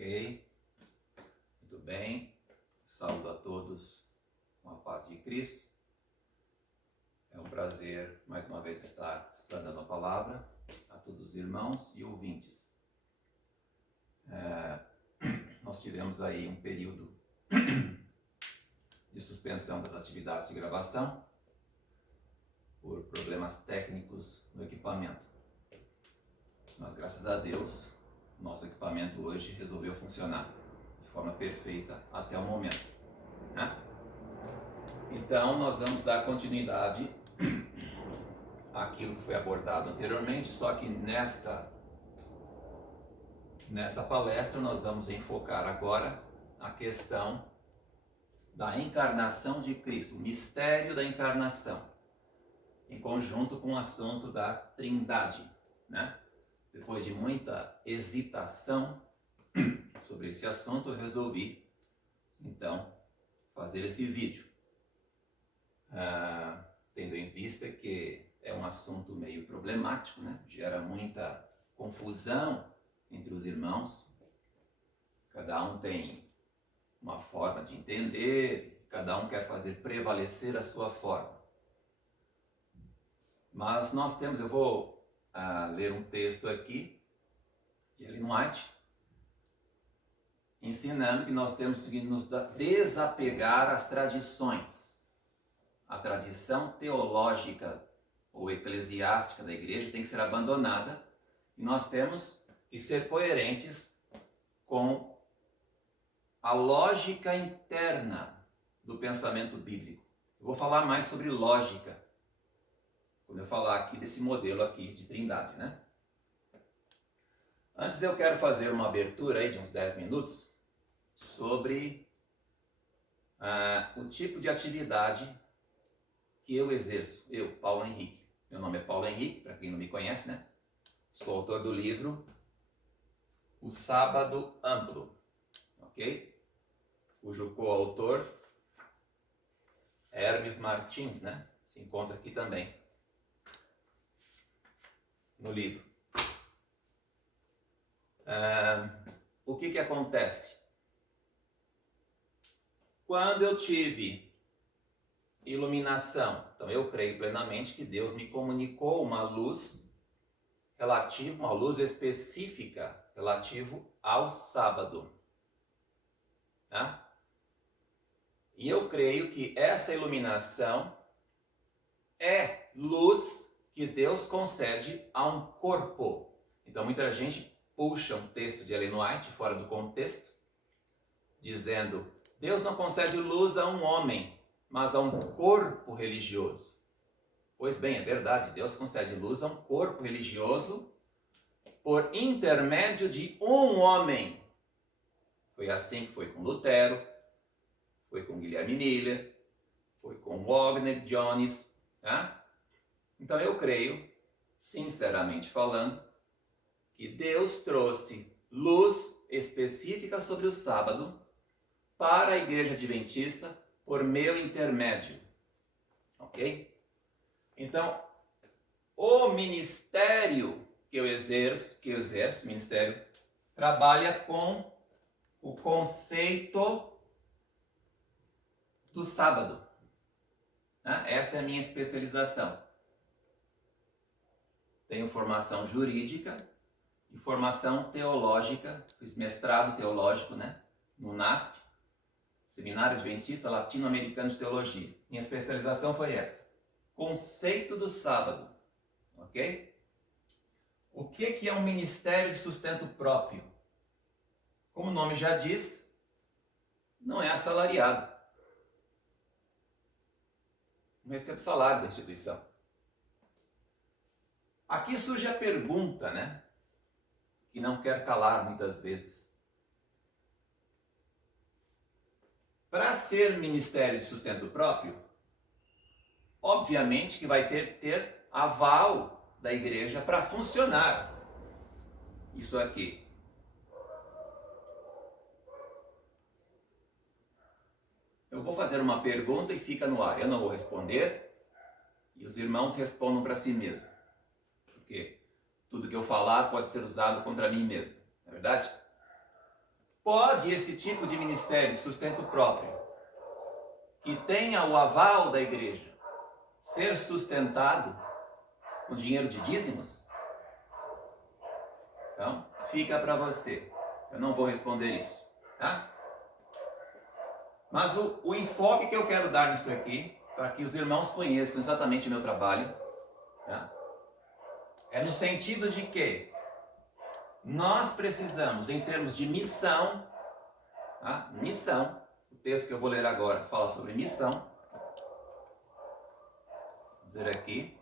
Ok, muito bem. Saúdo a todos com a paz de Cristo. É um prazer mais uma vez estar explanando a palavra a todos os irmãos e ouvintes. Nós tivemos aí um período de suspensão das atividades de gravação por problemas técnicos no equipamento. Mas graças a Deus, nosso equipamento hoje resolveu funcionar de forma perfeita até o momento, né? Então nós vamos dar continuidade àquilo que foi abordado anteriormente, só que nessa palestra nós vamos enfocar agora a questão da encarnação de Cristo, o mistério da encarnação, em conjunto com o assunto da Trindade, né? Depois de muita hesitação sobre esse assunto, eu resolvi, então, fazer esse vídeo. Tendo em vista que é um assunto meio problemático, né? Gera muita confusão entre os irmãos. Cada um tem uma forma de entender, cada um quer fazer prevalecer a sua forma. Mas nós temos, eu vou ler um texto aqui de Ellen White, ensinando que nós temos que nos desapegar às tradições. A tradição teológica ou eclesiástica da igreja tem que ser abandonada e nós temos que ser coerentes com a lógica interna do pensamento bíblico. Eu vou falar mais sobre lógica quando eu falar aqui desse modelo aqui de Trindade, né? Antes eu quero fazer uma abertura aí de uns 10 minutos sobre o tipo de atividade que eu exerço. Eu, Paulo Henrique. Meu nome é Paulo Henrique, para quem não me conhece, né? Sou autor do livro O Sábado Amplo, ok? Cujo coautor é Hermes Martins, né? Se encontra aqui também no livro. O que acontece? Quando eu tive iluminação, então eu creio plenamente que Deus me comunicou uma luz relativa, uma luz específica relativo ao sábado, tá? E eu creio que essa iluminação é luz que Deus concede a um corpo. Então muita gente puxa um texto de Ellen White fora do contexto, dizendo: Deus não concede luz a um homem, mas a um corpo religioso. Pois bem, é verdade, Deus concede luz a um corpo religioso por intermédio de um homem. Foi assim que foi com Lutero, foi com Guilherme Miller, foi com Wagner Jones, tá? Então eu creio, sinceramente falando, que Deus trouxe luz específica sobre o sábado para a Igreja Adventista por meu intermédio, ok? Então, o ministério que eu exerço, o ministério, trabalha com o conceito do sábado, né? Essa é a minha especialização. Tenho formação jurídica e formação teológica, fiz mestrado teológico, né, no NASP, Seminário Adventista Latino-Americano de Teologia. Minha especialização foi essa, conceito do sábado, ok? O que é um ministério de sustento próprio? Como o nome já diz, não é assalariado. Não recebo salário da instituição. Aqui surge a pergunta, né? Que não quer calar muitas vezes. Para ser ministério de sustento próprio, obviamente que vai ter aval da igreja para funcionar isso aqui. Eu vou fazer uma pergunta e fica no ar. Eu não vou responder e os irmãos respondam para si mesmos. Porque tudo que eu falar pode ser usado contra mim mesmo, não é verdade? Pode esse tipo de ministério de sustento próprio, que tenha o aval da igreja, ser sustentado com dinheiro de dízimos? Então, fica para você. Eu não vou responder isso, tá? Mas o enfoque que eu quero dar nisso aqui, para que os irmãos conheçam exatamente o meu trabalho, tá? É no sentido de que nós precisamos, em termos de missão, tá? Missão, o texto que eu vou ler agora fala sobre missão. Vamos ver aqui,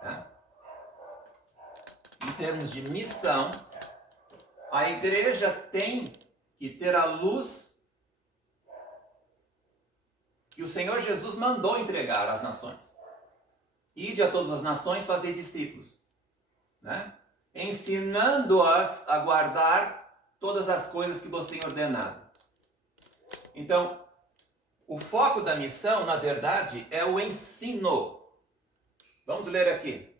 tá? Em termos de missão, a igreja tem que ter a luz que o Senhor Jesus mandou entregar às nações. Ide a todas as nações fazer discípulos, né? Ensinando-as a guardar todas as coisas que vos tenho ordenado. Então, o foco da missão, na verdade, é o ensino. Vamos ler aqui.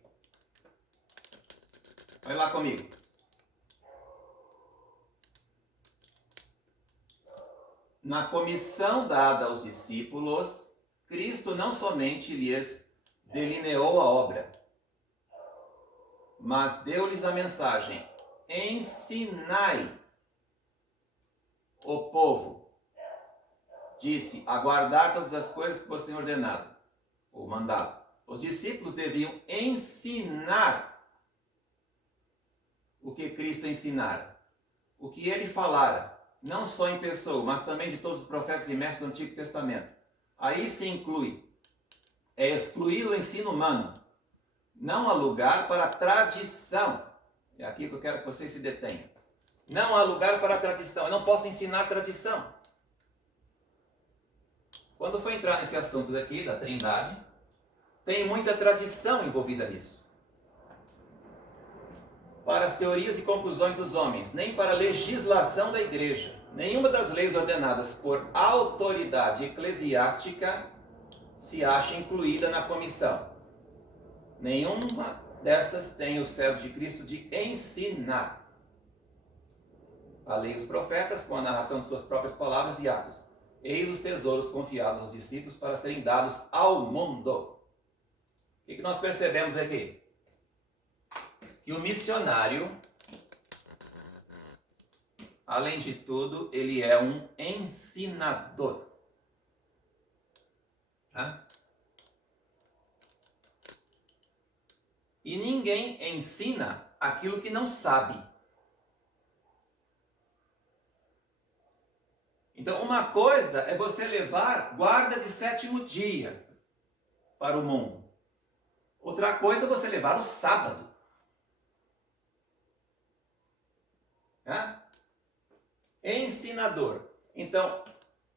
Vai lá comigo. Na comissão dada aos discípulos, Cristo não somente lhes delineou a obra, mas deu-lhes a mensagem: ensinai o povo. Disse: aguardar todas as coisas que vos tenho ordenado, ou mandado. Os discípulos deviam ensinar o que Cristo ensinara, o que ele falara, não só em pessoa, mas também de todos os profetas e mestres do Antigo Testamento. Aí se inclui, é excluir o ensino humano. Não há lugar para tradição. É aqui que eu quero que vocês se detenham. Não há lugar para tradição. Eu não posso ensinar tradição. Quando for entrar nesse assunto daqui, da Trindade, tem muita tradição envolvida nisso. Para as teorias e conclusões dos homens, nem para a legislação da igreja. Nenhuma das leis ordenadas por autoridade eclesiástica se acha incluída na comissão. Nenhuma dessas tem o servo de Cristo de ensinar. A lei e os profetas, com a narração de suas próprias palavras e atos. Eis os tesouros confiados aos discípulos para serem dados ao mundo. O que nós percebemos aqui? Que o missionário, além de tudo, ele é um ensinador. Tá? E ninguém ensina aquilo que não sabe. Então, uma coisa é você levar guarda de sétimo dia para o mundo. Outra coisa é você levar o sábado. Ensinador. Então,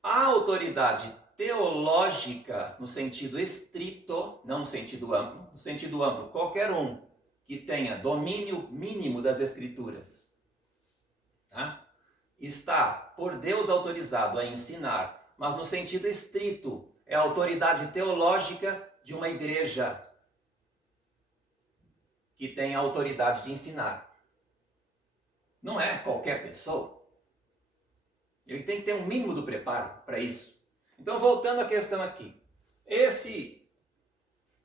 a autoridade teológica, no sentido estrito, não no sentido amplo, no sentido amplo, qualquer um que tenha domínio mínimo das Escrituras, tá? Está por Deus autorizado a ensinar, mas no sentido estrito, é a autoridade teológica de uma igreja que tem a autoridade de ensinar. Não é qualquer pessoa. Ele tem que ter um mínimo do preparo para isso. Então, voltando à questão aqui. Esse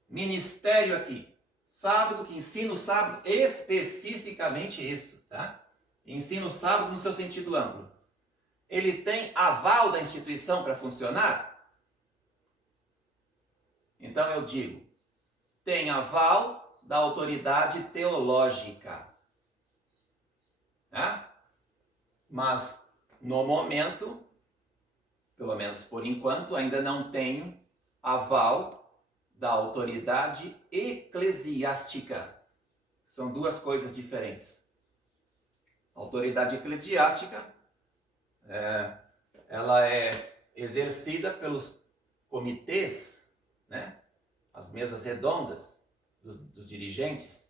ministério aqui, sábado, que ensina o sábado, especificamente isso, tá? Ensina o sábado no seu sentido amplo. Ele tem aval da instituição para funcionar? Então eu digo, tem aval da autoridade teológica. Tá? Mas, no momento, pelo menos por enquanto, ainda não tenho aval da autoridade eclesiástica. São duas coisas diferentes. A autoridade eclesiástica, ela é exercida pelos comitês, né? As mesas redondas dos dirigentes,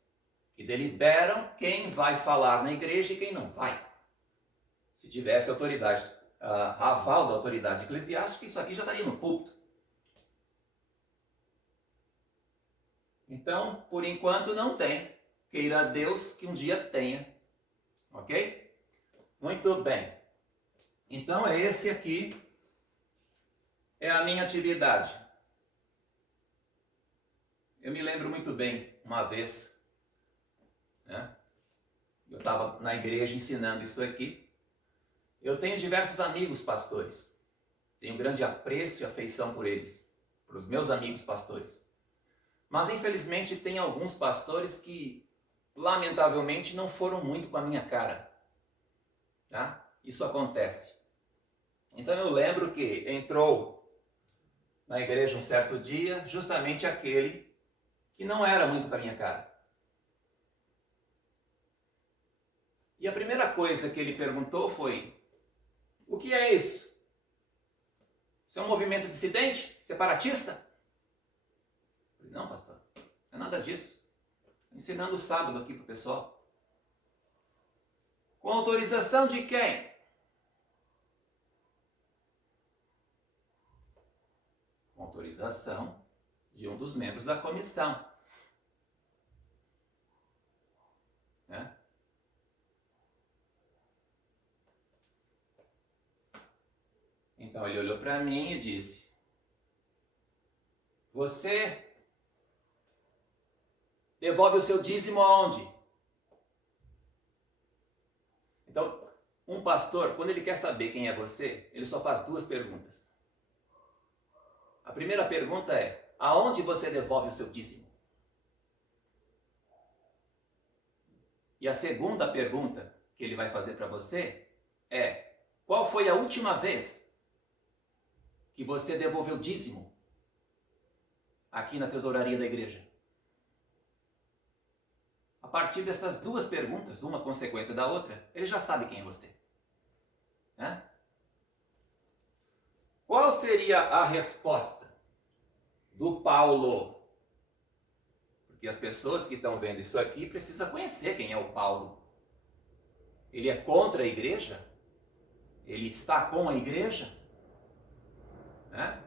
que deliberam quem vai falar na igreja e quem não vai. Se tivesse autoridade, aval da autoridade eclesiástica, isso aqui já estaria no púlpito. Então, por enquanto não tem. Queira Deus que um dia tenha. Ok? Muito bem. Então, esse aqui é a minha atividade. Eu me lembro muito bem, uma vez, né? Eu estava na igreja ensinando isso aqui. Eu tenho diversos amigos pastores. Tenho grande apreço e afeição por eles, por os meus amigos pastores. Mas, infelizmente, tem alguns pastores que, lamentavelmente, não foram muito com a minha cara. Tá? Isso acontece. Então, eu lembro que entrou na igreja um certo dia, justamente aquele que não era muito com a minha cara. E a primeira coisa que ele perguntou foi: o que é isso? Isso é um movimento dissidente? Separatista? Eu falei: não, pastor, não é nada disso. Estou ensinando o sábado aqui para o pessoal. Com autorização de quem? Com autorização de um dos membros da comissão. Né? Então ele olhou para mim e disse: você devolve o seu dízimo aonde? Então, um pastor, quando ele quer saber quem é você, ele só faz duas perguntas. A primeira pergunta é: aonde você devolve o seu dízimo? E a segunda pergunta que ele vai fazer para você é: qual foi a última vez que você devolveu dízimo aqui na tesouraria da igreja? A partir dessas duas perguntas, uma consequência da outra, ele já sabe quem é você. Né? Qual seria a resposta do Paulo? Porque as pessoas que estão vendo isso aqui precisam conhecer quem é o Paulo. Ele é contra a igreja? Ele está com a igreja? Né?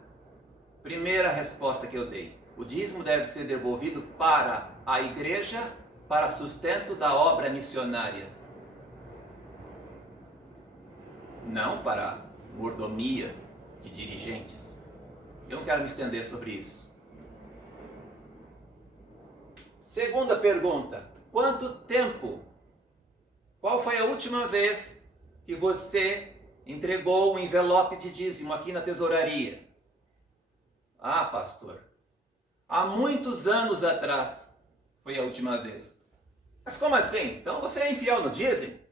Primeira resposta que eu dei: o dízimo deve ser devolvido para a igreja, para sustento da obra missionária, não para mordomia de dirigentes. Eu não quero me estender sobre isso. Segunda pergunta: quanto tempo? Qual foi a última vez que você entregou um envelope de dízimo aqui na tesouraria? Ah, pastor, há muitos anos atrás foi a última vez. Mas como assim? Então você é infiel no dízimo?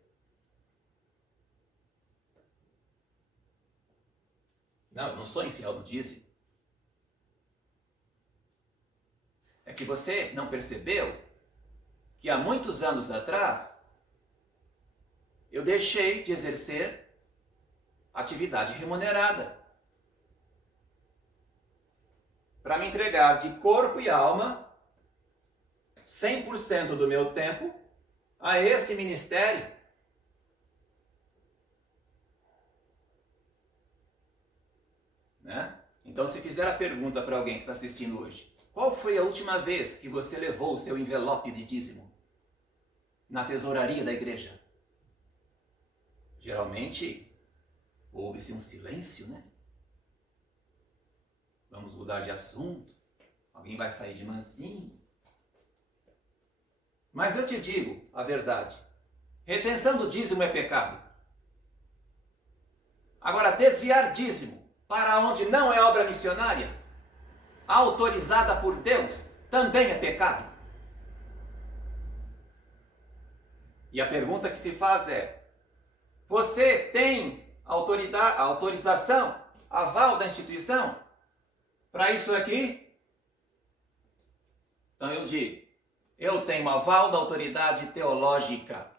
Não, eu não sou infiel no dízimo. É que você não percebeu que há muitos anos atrás eu deixei de exercer atividade remunerada para me entregar de corpo e alma 100% do meu tempo a esse ministério. Né? Então, se fizer a pergunta para alguém que está assistindo hoje: qual foi a última vez que você levou o seu envelope de dízimo na tesouraria da igreja? Geralmente, houve-se um silêncio, né? Vamos mudar de assunto. Alguém vai sair de mansinho. Mas eu te digo a verdade: retenção do dízimo é pecado. Agora, desviar dízimo para onde não é obra missionária, autorizada por Deus, também é pecado. E a pergunta que se faz é: você tem autorização, aval da instituição para isso aqui? Então eu digo: eu tenho aval da autoridade teológica.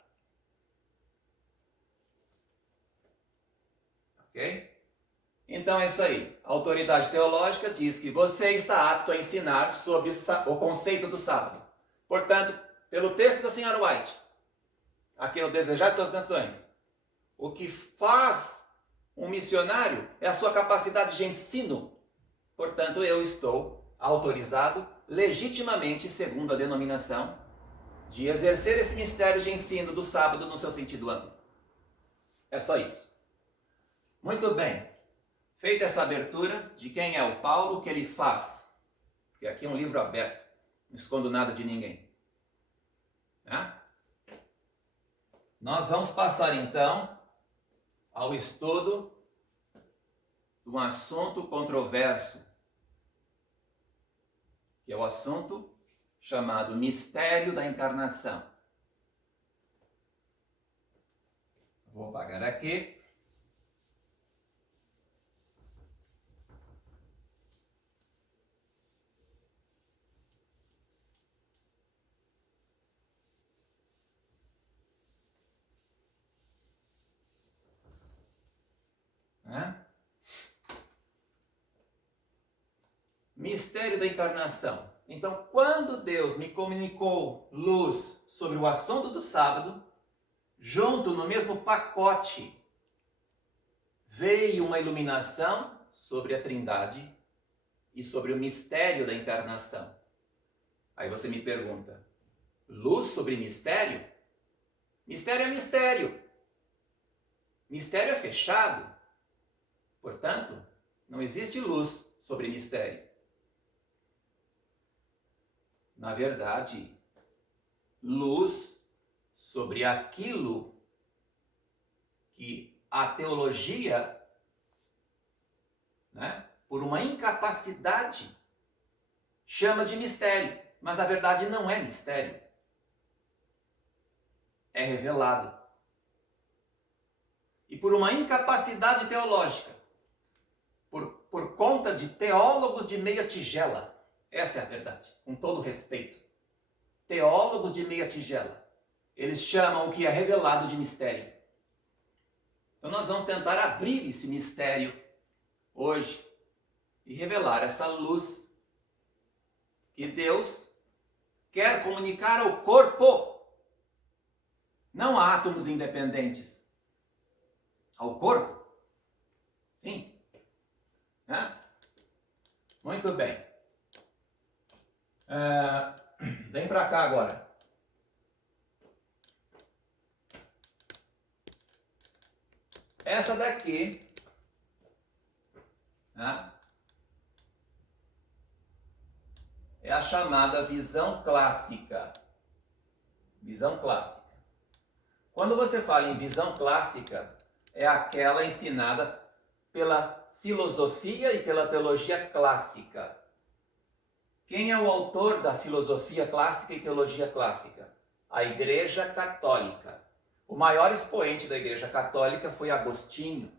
Ok? Então é isso aí. A autoridade teológica diz que você está apto a ensinar sobre o conceito do sábado. Portanto, pelo texto da senhora White, aqui no Desejar de Todas as Nações, o que faz um missionário é a sua capacidade de ensino. Portanto, eu estou autorizado legitimamente, segundo a denominação, de exercer esse mistério de ensino do sábado no seu sentido amplo. É só isso. Muito bem. Feita essa abertura de quem é o Paulo, o que ele faz. Porque aqui é um livro aberto. Não escondo nada de ninguém. Tá? Nós vamos passar então ao estudo de um assunto controverso, que é o assunto chamado Mistério da Encarnação. Vou apagar aqui. Mistério da encarnação. Então, quando Deus me comunicou luz sobre o assunto do sábado, junto no mesmo pacote veio uma iluminação sobre a Trindade e sobre o mistério da encarnação. Aí você me pergunta, luz sobre mistério? Mistério é mistério. Mistério é fechado. Portanto, não existe luz sobre mistério. Na verdade, luz sobre aquilo que a teologia, por uma incapacidade, chama de mistério. Mas na verdade não é mistério. É revelado. E por uma incapacidade teológica, por conta de teólogos de meia tigela, essa é a verdade, com todo respeito. Teólogos de meia tigela. Eles chamam o que é revelado de mistério. Então nós vamos tentar abrir esse mistério hoje e revelar essa luz que Deus quer comunicar ao corpo. Não a átomos independentes. Ao corpo. Sim. Muito bem. Vem para cá agora. Essa daqui é a chamada visão clássica. Visão clássica. Quando você fala em visão clássica, é aquela ensinada pela filosofia e pela teologia clássica. Quem é o autor da filosofia clássica e teologia clássica? A Igreja Católica. O maior expoente da Igreja Católica foi Agostinho.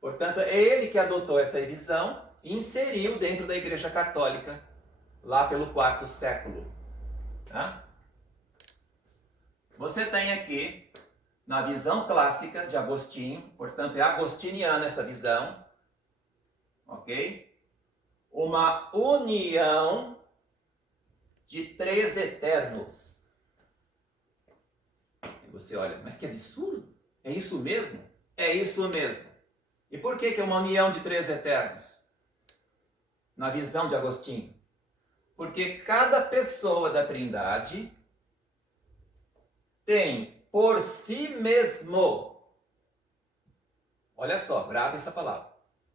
Portanto, é ele que adotou essa visão e inseriu dentro da Igreja Católica, lá pelo quarto século. Você tem aqui, na visão clássica de Agostinho, portanto é agostiniana essa visão, ok? Uma união de três eternos. E você olha, mas que absurdo! É isso mesmo? É isso mesmo. E por que é uma união de três eternos? Na visão de Agostinho. Porque cada pessoa da Trindade tem por si mesmo, olha só, grave essa palavra,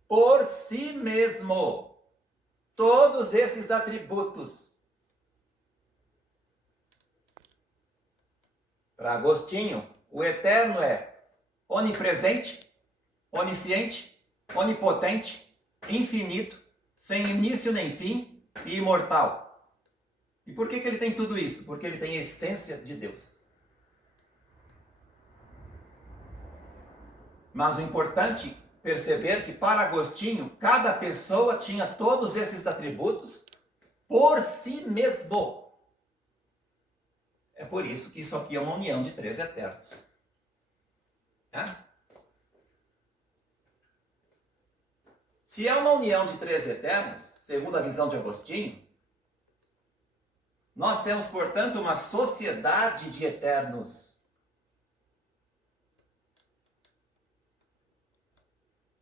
por si mesmo, todos esses atributos. Para Agostinho, o eterno é onipresente, onisciente, onipotente, infinito, sem início nem fim e imortal. E por que ele tem tudo isso? Porque ele tem a essência de Deus. Mas o importante é perceber que para Agostinho, cada pessoa tinha todos esses atributos por si mesmo. É por isso que isso aqui é uma união de três eternos. Se é uma união de três eternos, segundo a visão de Agostinho, nós temos, portanto, uma sociedade de eternos.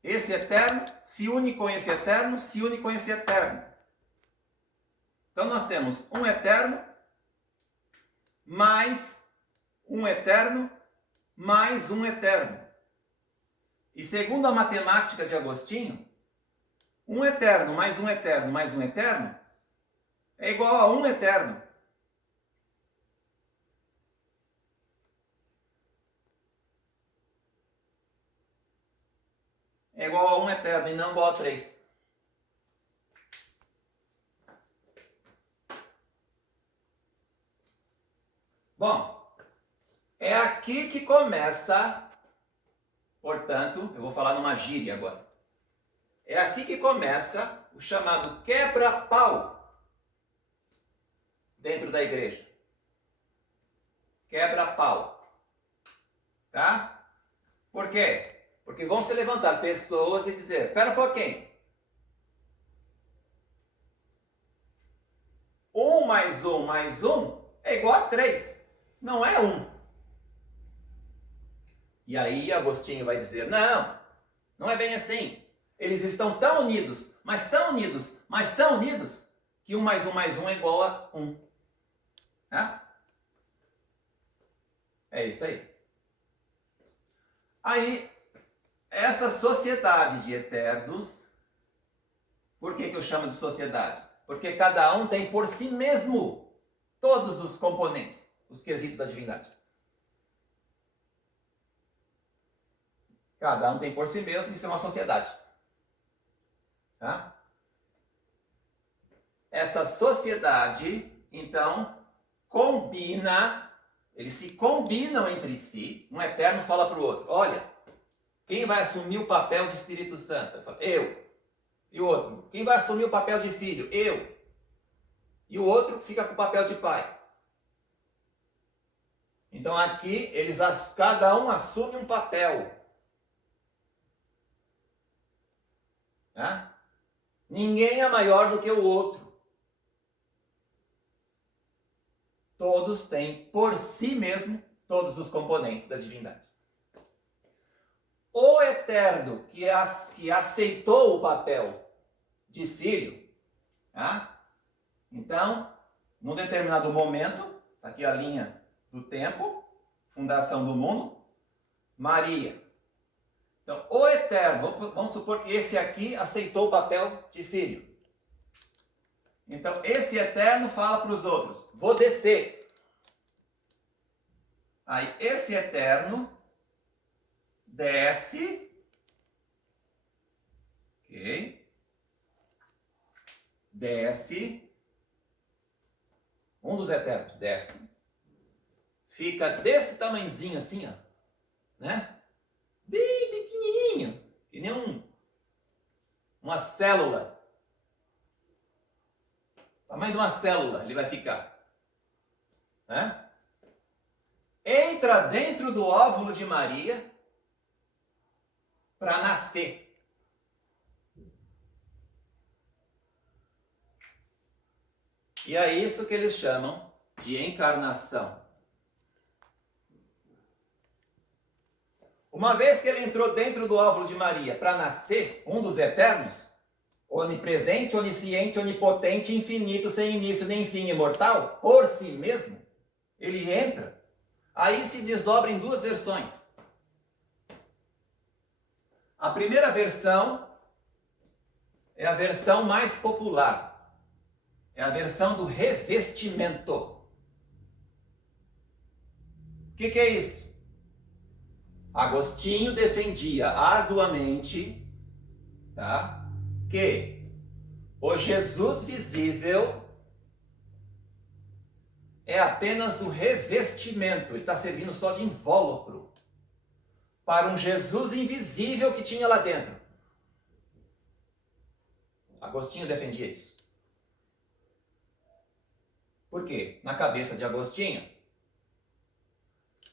Esse eterno se une com esse eterno, se une com esse eterno. Então nós temos um eterno, mais um eterno, mais um eterno. E segundo a matemática de Agostinho, um eterno mais um eterno mais um eterno é igual a um eterno. É igual a um eterno e não igual a 3. Bom, é aqui que começa, portanto, eu vou falar numa gíria agora. É aqui que começa o chamado quebra-pau dentro da igreja. Quebra-pau. Tá? Por quê? Porque vão se levantar pessoas e dizer, espera um pouquinho. 1 mais 1 mais 1 é igual a 3. Não é 1. E aí Agostinho vai dizer, não, não é bem assim. Eles estão tão unidos, mas tão unidos, mas tão unidos, que 1 mais 1 mais 1 é igual a 1. Tá? É isso aí. Aí, essa sociedade de eternos, por que eu chamo de sociedade? Porque cada um tem por si mesmo todos os componentes, os quesitos da divindade. Cada um tem por si mesmo, isso é uma sociedade. Tá? Essa sociedade, então, combina, eles se combinam entre si, um eterno fala para o outro, olha, quem vai assumir o papel de Espírito Santo? Eu. E o outro, quem vai assumir o papel de filho? Eu. E o outro fica com o papel de pai. Então aqui, cada um assume um papel. Tá? Ninguém é maior do que o outro. Todos têm por si mesmo todos os componentes da divindade. O eterno que aceitou o papel de filho, tá? Então, num determinado momento, tá aqui a linha do tempo, fundação do mundo, Maria. Então, o eterno, vamos supor que esse aqui aceitou o papel de filho. Então, esse eterno fala para os outros, vou descer. Aí, esse eterno desce, ok? Desce, um dos eternos desce, fica desse tamanhozinho assim, ó, né? Bem pequenininho, que nem uma célula. Tamanho de uma célula ele vai ficar, né? Entra dentro do óvulo de Maria para nascer. E é isso que eles chamam de encarnação. Uma vez que ele entrou dentro do óvulo de Maria para nascer, um dos eternos, onipresente, onisciente, onipotente, infinito, sem início nem fim, imortal, por si mesmo, ele entra, aí se desdobra em duas versões. A primeira versão é a versão mais popular. É a versão do revestimento. O que é isso? Agostinho defendia arduamente, tá, que o Jesus visível é apenas o revestimento. Ele está servindo só de invólucro para um Jesus invisível que tinha lá dentro. Agostinho defendia isso. Por quê? Na cabeça de Agostinho,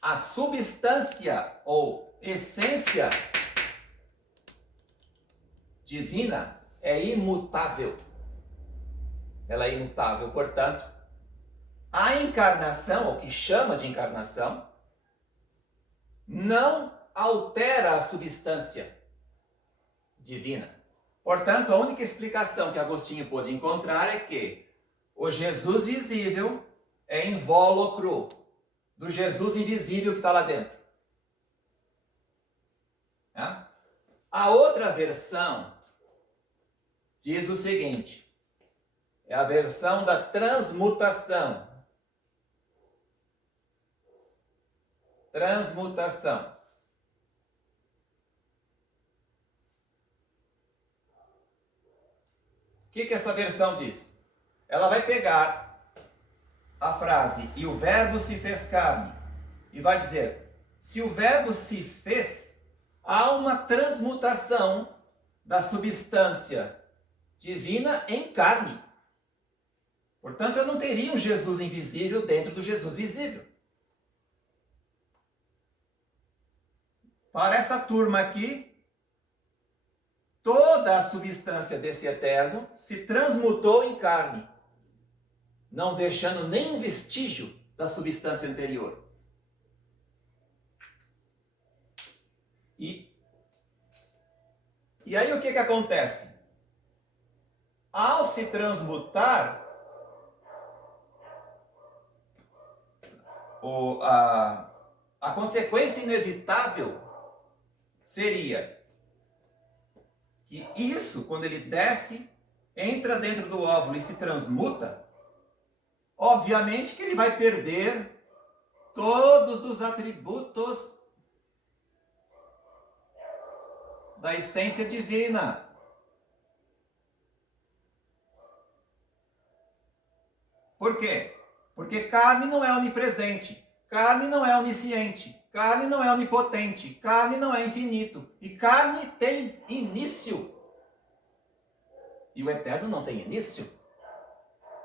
a substância ou essência divina é imutável. Ela é imutável, portanto, a encarnação, o que chama de encarnação, não altera a substância divina. Portanto, a única explicação que Agostinho pôde encontrar é que o Jesus visível é invólucro do Jesus invisível que está lá dentro. A outra versão diz o seguinte, é a versão da transmutação. Transmutação. O que essa versão diz? Ela vai pegar a frase, e o verbo se fez carne, e vai dizer, se o verbo se fez, há uma transmutação da substância divina em carne. Portanto, eu não teria um Jesus invisível dentro do Jesus visível. Para essa turma aqui, toda a substância desse eterno se transmutou em carne, não deixando nem um vestígio da substância anterior. E aí o que acontece? Ao se transmutar, a consequência inevitável seria que isso, quando ele desce, entra dentro do óvulo e se transmuta, obviamente que ele vai perder todos os atributos da essência divina. Por quê? Porque carne não é onipresente, carne não é onisciente, carne não é onipotente, carne não é infinito, e carne tem início. E o eterno não tem início.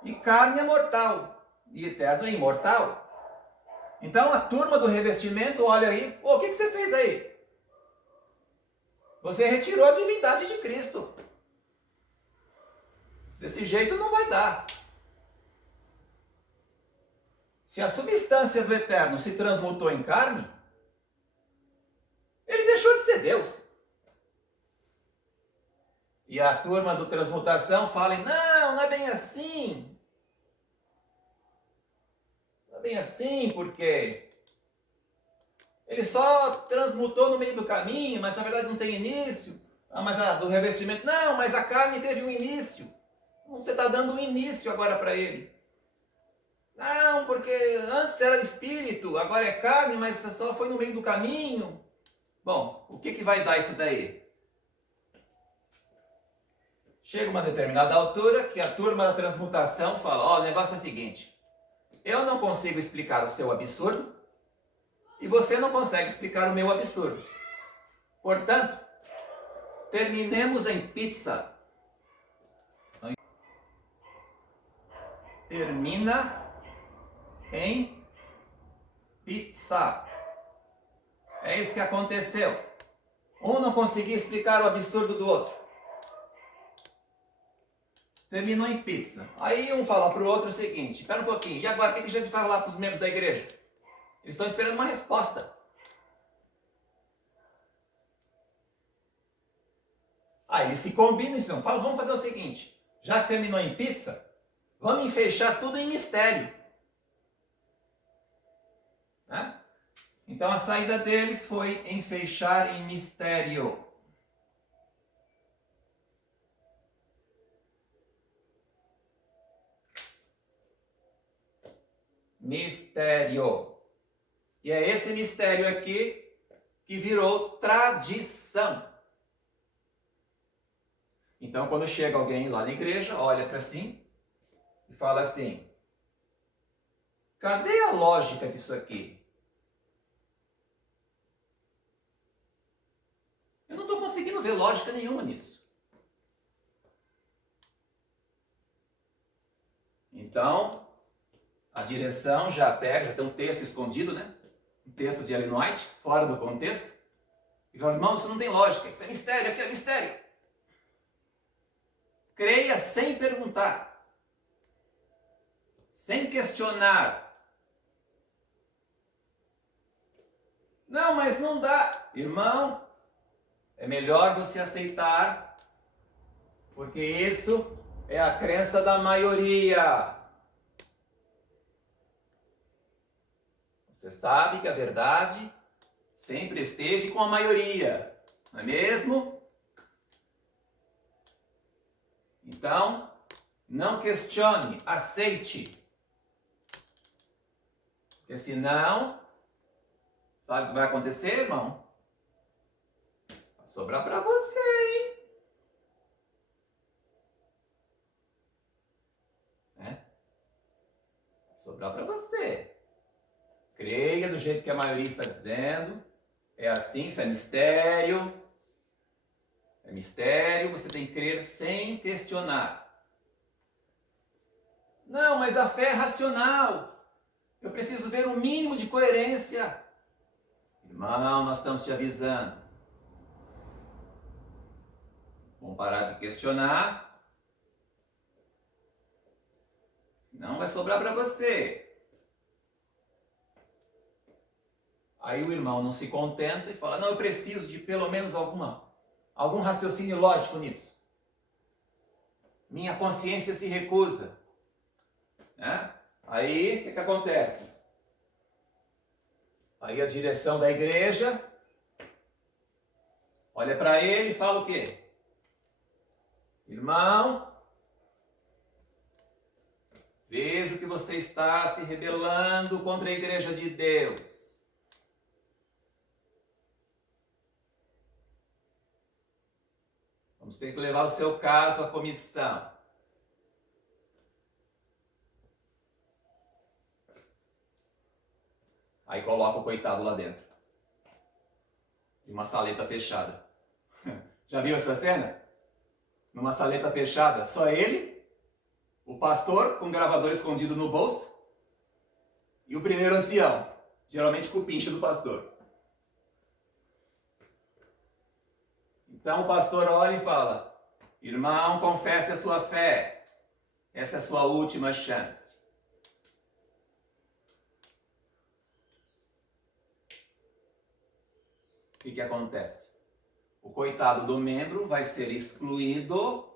E carne é mortal, e eterno é imortal. Então a turma do revestimento olha aí, o que você fez aí? Você retirou a divindade de Cristo. Desse jeito não vai dar. Se a substância do eterno se transmutou em carne, ele deixou de ser Deus. E a turma do transmutação fala, não é bem assim. Não é bem assim, porque ele só transmutou no meio do caminho, mas na verdade não tem início. Mas a do revestimento, não, mas a carne teve um início. Você está dando um início agora para ele. Não, porque antes era espírito, agora é carne, mas só foi no meio do caminho. Bom, o que vai dar isso daí? Chega uma determinada altura que a turma da transmutação fala, o negócio é o seguinte, eu não consigo explicar o seu absurdo e você não consegue explicar o meu absurdo. Portanto, terminemos em pizza. Termina em pizza. É isso que aconteceu. Um não conseguia explicar o absurdo do outro. Terminou em pizza. Aí um fala para o outro o seguinte, espera um pouquinho, e agora o que a gente vai falar para os membros da igreja? Eles estão esperando uma resposta. Aí eles se combinam e dizem, vamos fazer o seguinte, já que terminou em pizza, vamos enfechar tudo em mistério. Né? Então a saída deles foi enfechar em mistério. Mistério. E é esse mistério aqui que virou tradição. Então quando chega alguém lá na igreja, olha para assim e fala assim, cadê a lógica disso aqui? Eu não estou conseguindo ver lógica nenhuma nisso. Então, a direção já pega, já tem um texto escondido, né? Um texto de Ellen White, fora do contexto. E fala, irmão, isso não tem lógica, isso é mistério, aqui é mistério. Creia sem perguntar, sem questionar. Não, mas não dá. Irmão, é melhor você aceitar, porque isso é a crença da maioria. Você sabe que a verdade sempre esteve com a maioria, não é mesmo? Então, não questione, aceite. Porque senão, sabe o que vai acontecer, irmão? Vai sobrar para você, hein? Né? Vai sobrar para você. Creia do jeito que a maioria está dizendo. É assim, isso é mistério. É mistério, você tem que crer sem questionar. Não, mas a fé é racional. Eu preciso ver um mínimo de coerência. Irmão, nós estamos te avisando. Vamos parar de questionar. Senão vai sobrar para você. Aí o irmão não se contenta e fala, não, eu preciso de pelo menos algum raciocínio lógico nisso. Minha consciência se recusa. Né? Aí, o que acontece? Aí a direção da igreja olha para ele e fala o quê? Irmão, vejo que você está se rebelando contra a igreja de Deus. Vamos ter que levar o seu caso à comissão. Aí coloca o coitado lá dentro. De uma saleta fechada. Já viu essa cena? Numa saleta fechada, só ele, o pastor com o gravador escondido no bolso e o primeiro ancião, geralmente com o pinche do pastor. Então o pastor olha e fala, irmão, confesse a sua fé. Essa é a sua última chance. O que acontece? O coitado do membro vai ser excluído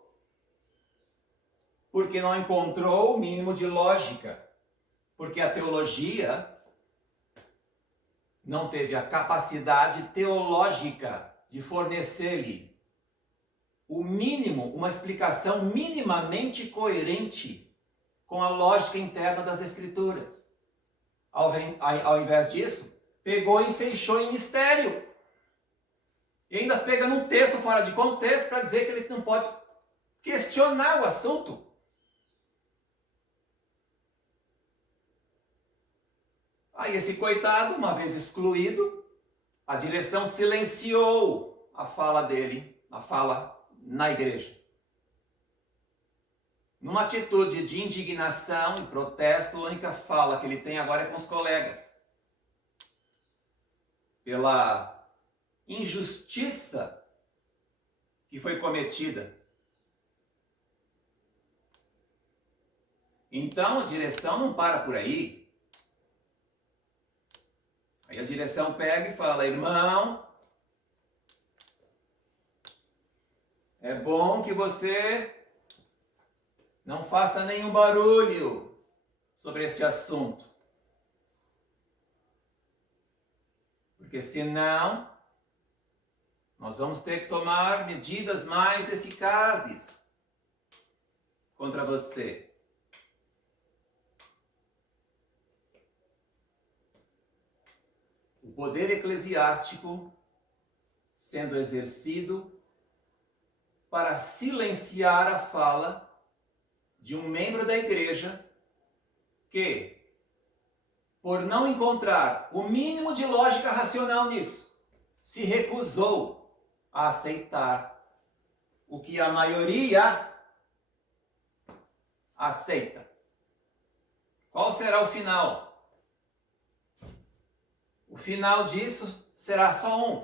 porque não encontrou o mínimo de lógica. Porque a teologia não teve a capacidade teológica de fornecer-lhe o mínimo, uma explicação minimamente coerente com a lógica interna das Escrituras. Ao invés disso, pegou e fechou em mistério. E ainda pega num texto fora de contexto para dizer que ele não pode questionar o assunto. Aí esse coitado, uma vez excluído, a direção silenciou a fala dele, a fala na igreja. Numa atitude de indignação e protesto, a única fala que ele tem agora é com os colegas. Pela injustiça que foi cometida. Então a direção não para por aí. Aí a direção pega e fala, irmão, é bom que você não faça nenhum barulho sobre este assunto. Porque senão nós vamos ter que tomar medidas mais eficazes contra você. O poder eclesiástico sendo exercido para silenciar a fala de um membro da igreja que, por não encontrar o mínimo de lógica racional nisso, se recusou a aceitar o que a maioria aceita. Qual será o final? O final disso será só um.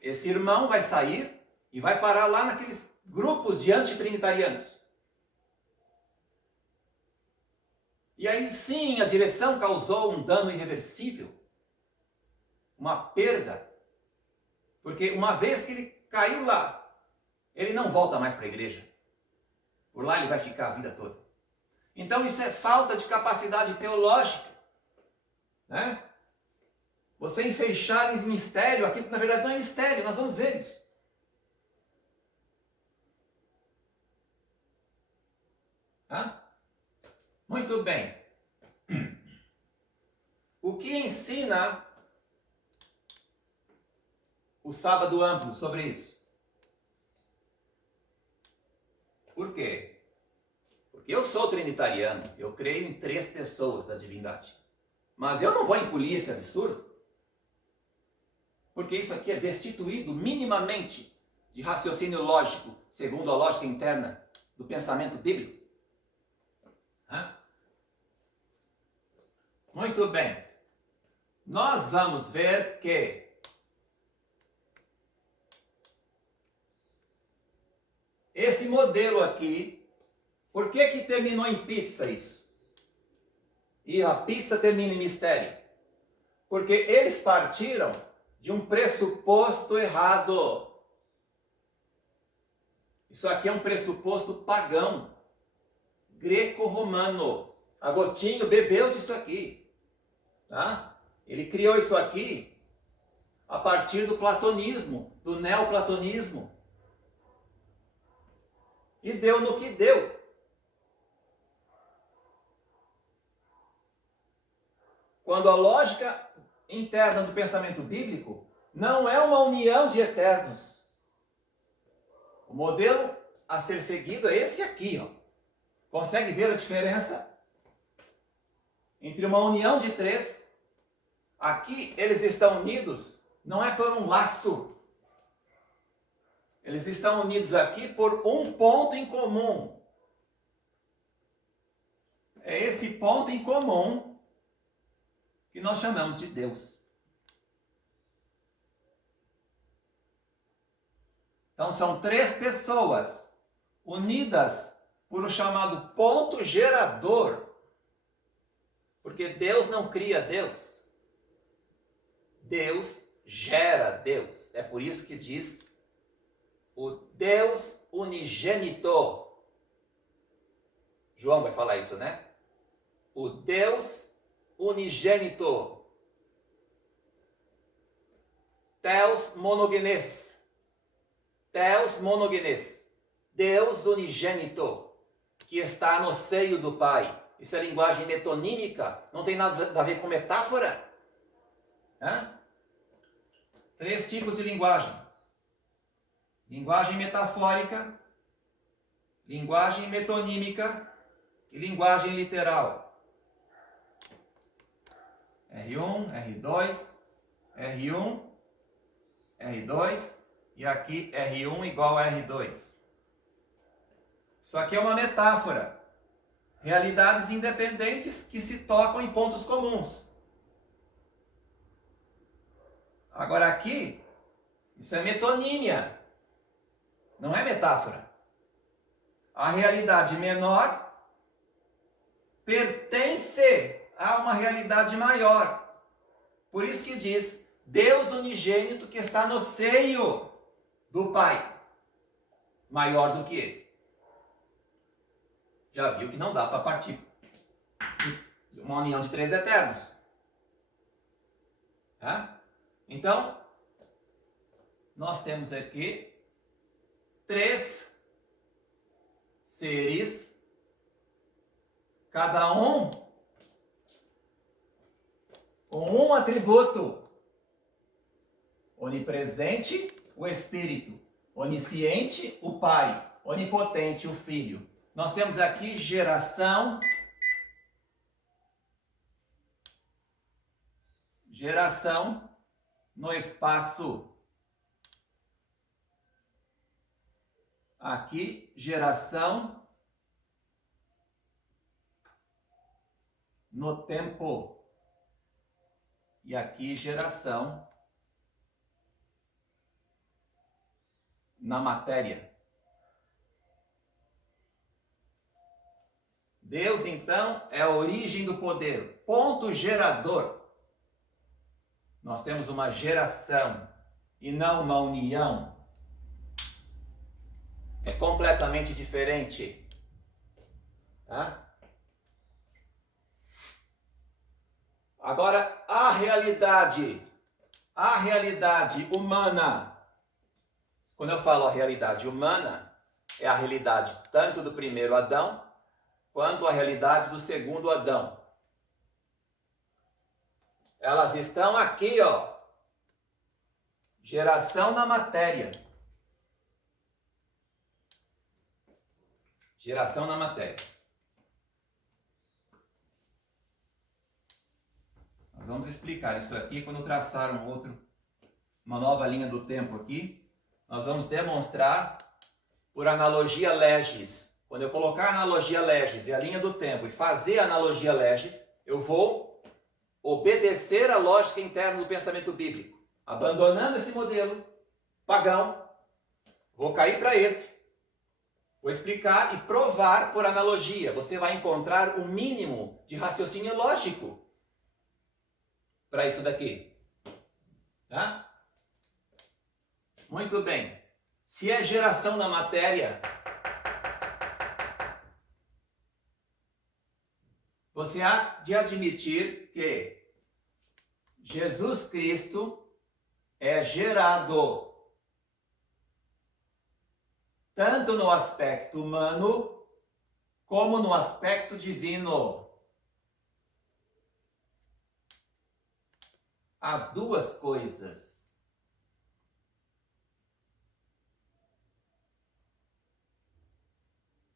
Esse irmão vai sair e vai parar lá naqueles grupos de antitrinitarianos. E aí sim, a direção causou um dano irreversível, uma perda. Porque uma vez que ele caiu lá, ele não volta mais para a igreja. Por lá ele vai ficar a vida toda. Então isso é falta de capacidade teológica, né? Você enfeixar em mistério aquilo que na verdade não é mistério, nós vamos ver isso. Hã? Muito bem. O que ensina o sábado amplo sobre isso? Por quê? Porque eu sou trinitariano, eu creio em 3 pessoas da divindade. Mas eu não vou engolir esse absurdo, porque isso aqui é destituído minimamente de raciocínio lógico, segundo a lógica interna do pensamento bíblico. Hã? Muito bem. Nós vamos ver que esse modelo aqui, por que terminou em pizza isso? E a pizza termina em mistério? Porque eles partiram de um pressuposto errado. Isso aqui é um pressuposto pagão, greco-romano. Agostinho bebeu disso aqui. Tá? Ele criou isso aqui a partir do platonismo, do neoplatonismo. E deu no que deu. Quando a lógica interna do pensamento bíblico não é uma união de eternos. O modelo a ser seguido é esse aqui, ó. Consegue ver a diferença entre uma união de 3? Aqui eles estão unidos, não é por um laço. Eles estão unidos aqui por um ponto em comum. É esse ponto em comum que nós chamamos de Deus. Então são 3 pessoas unidas por um chamado ponto gerador. Porque Deus não cria Deus. Deus gera Deus. É por isso que diz o Deus unigênito. João vai falar isso, né? O Deus unigênito. Theos monogenes. Theos monogenes. Deus unigênito, que está no seio do Pai. Isso é linguagem metonímica, não tem nada a ver com metáfora. Hã? 3 tipos de linguagem. Linguagem metafórica, linguagem metonímica e linguagem literal. R1, R2, R1, R2 e aqui R1 igual a R2. Isso aqui é uma metáfora. Realidades independentes que se tocam em pontos comuns. Agora aqui, isso é metonímia. Não é metáfora. A realidade menor pertence a uma realidade maior. Por isso que diz, Deus unigênito que está no seio do Pai. Maior do que Ele. Já viu que não dá para partir de uma união de 3 eternos. Então, nós temos aqui 3 seres, cada um com um atributo. Onipresente, o Espírito. Onisciente, o Pai. Onipotente, o Filho. Nós temos aqui geração. Geração no espaço. Aqui, geração no tempo. E aqui, geração na matéria. Deus, então, é a origem do poder, ponto gerador. Nós temos uma geração e não uma união. É completamente diferente. Agora, a realidade humana. Quando eu falo a realidade humana, é a realidade tanto do primeiro Adão, quanto à realidade do segundo Adão. Elas estão aqui, ó. Geração na matéria. Geração na matéria. Nós vamos explicar isso aqui quando traçar uma nova linha do tempo aqui. Nós vamos demonstrar por analogia legis. Quando eu colocar a analogia legis e a linha do tempo e fazer a analogia legis, eu vou obedecer a lógica interna do pensamento bíblico. Abandonando esse modelo pagão, vou cair para esse. Vou explicar e provar por analogia. Você vai encontrar o mínimo de raciocínio lógico para isso daqui. Tá? Muito bem. Se é geração da matéria, você há de admitir que Jesus Cristo é gerado tanto no aspecto humano como no aspecto divino. As duas coisas.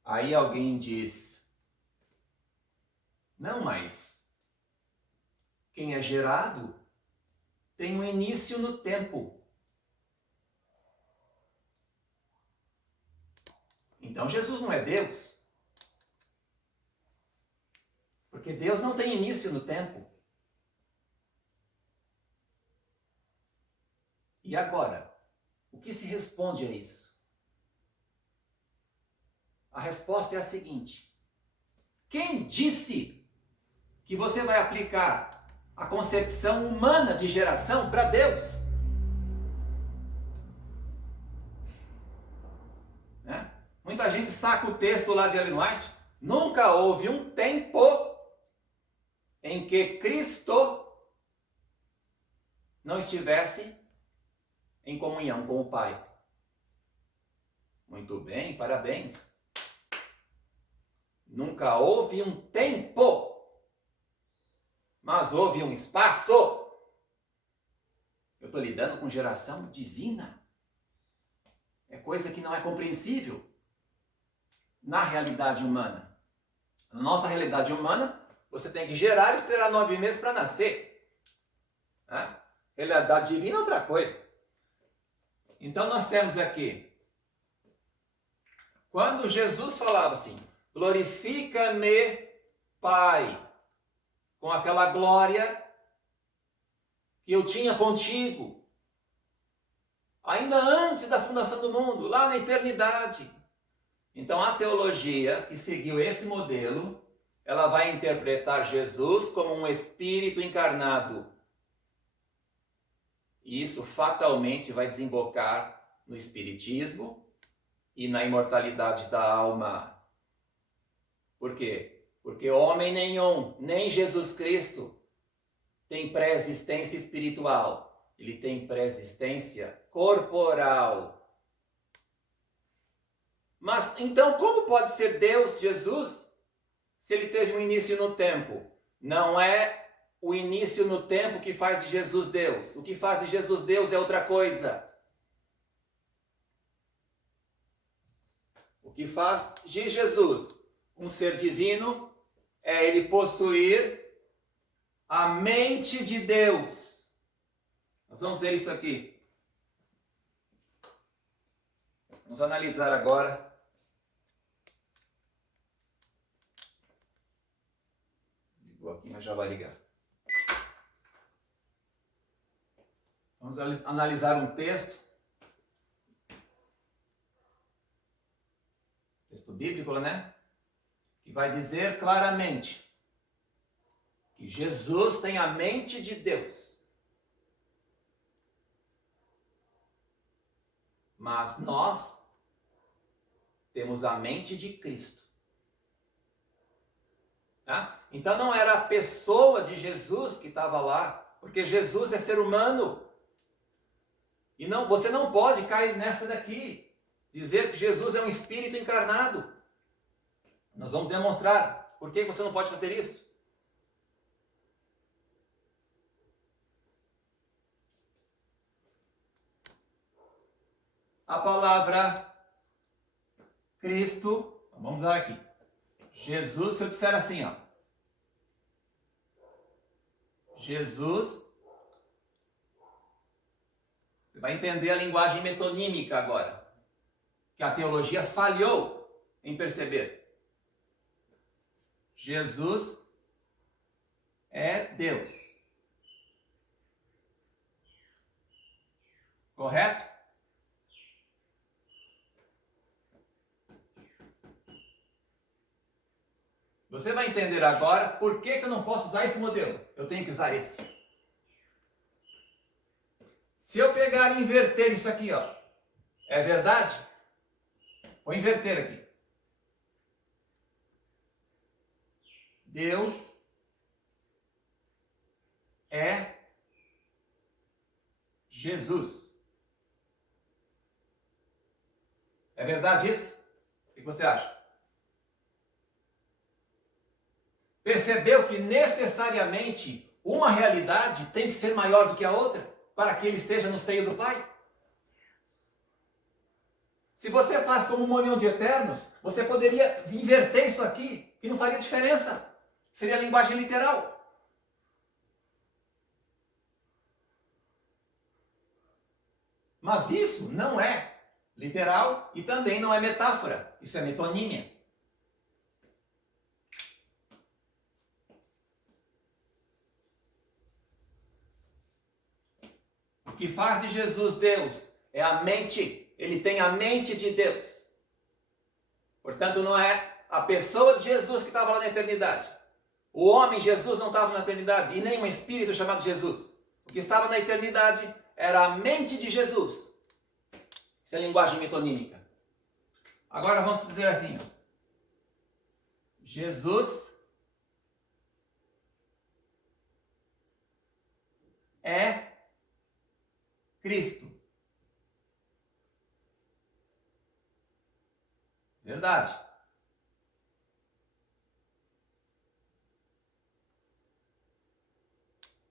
Aí alguém diz: não, mas quem é gerado tem um início no tempo. Então Jesus não é Deus. Porque Deus não tem início no tempo. E agora, o que se responde a isso? A resposta é a seguinte: quem disse que você vai aplicar a concepção humana de geração para Deus? Né? Muita gente saca o texto lá de Ellen White. Nunca houve um tempo em que Cristo não estivesse em comunhão com o Pai. Muito bem, parabéns. Nunca houve um tempo, mas houve um espaço. Eu estou lidando com geração divina. É coisa que não é compreensível na realidade humana. Na nossa realidade humana, você tem que gerar e esperar 9 meses para nascer. Né? Realidade divina é outra coisa. Então nós temos aqui, quando Jesus falava assim: glorifica-me, Pai, com aquela glória que eu tinha contigo, ainda antes da fundação do mundo, lá na eternidade. Então a teologia que seguiu esse modelo, ela vai interpretar Jesus como um espírito encarnado. E isso fatalmente vai desembocar no espiritismo e na imortalidade da alma. Por quê? Porque homem nenhum, nem Jesus Cristo, tem pré-existência espiritual. Ele tem pré-existência corporal. Mas então como pode ser Deus, Jesus, se ele teve um início no tempo? Não é o início no tempo que faz de Jesus Deus. O que faz de Jesus Deus é outra coisa. O que faz de Jesus um ser divino é ele possuir a mente de Deus. Nós vamos ver isso aqui. Vamos analisar agora ligou aqui, mas já vai ligar. Vamos analisar um texto bíblico, né? Que vai dizer claramente que Jesus tem a mente de Deus. Mas nós temos a mente de Cristo. Tá? Então não era a pessoa de Jesus que estava lá, porque Jesus é ser humano. E não, você não pode cair nessa daqui, dizer que Jesus é um espírito encarnado. Nós vamos demonstrar por que você não pode fazer isso. A palavra Cristo, vamos usar aqui. Jesus, se eu disser assim, ó. Jesus, você vai entender a linguagem metonímica agora, que a teologia falhou em perceber. Jesus é Deus. Correto? Você vai entender agora por que eu não posso usar esse modelo. Eu tenho que usar esse. Se eu pegar e inverter isso aqui, ó, é verdade? Vou inverter aqui. Deus é Jesus. É verdade isso? O que você acha? Percebeu que necessariamente uma realidade tem que ser maior do que a outra para que ele esteja no seio do Pai? Se você faz como uma união de eternos, você poderia inverter isso aqui, que não faria diferença. Seria a linguagem literal. Mas isso não é literal e também não é metáfora. Isso é metonímia. O que faz de Jesus Deus é a mente. Ele tem a mente de Deus. Portanto, não é a pessoa de Jesus que estava lá na eternidade. O homem Jesus não estava na eternidade e nem um espírito chamado Jesus. O que estava na eternidade era a mente de Jesus. Isso é linguagem metonímica. Agora vamos dizer assim, ó. Jesus é Cristo. Verdade.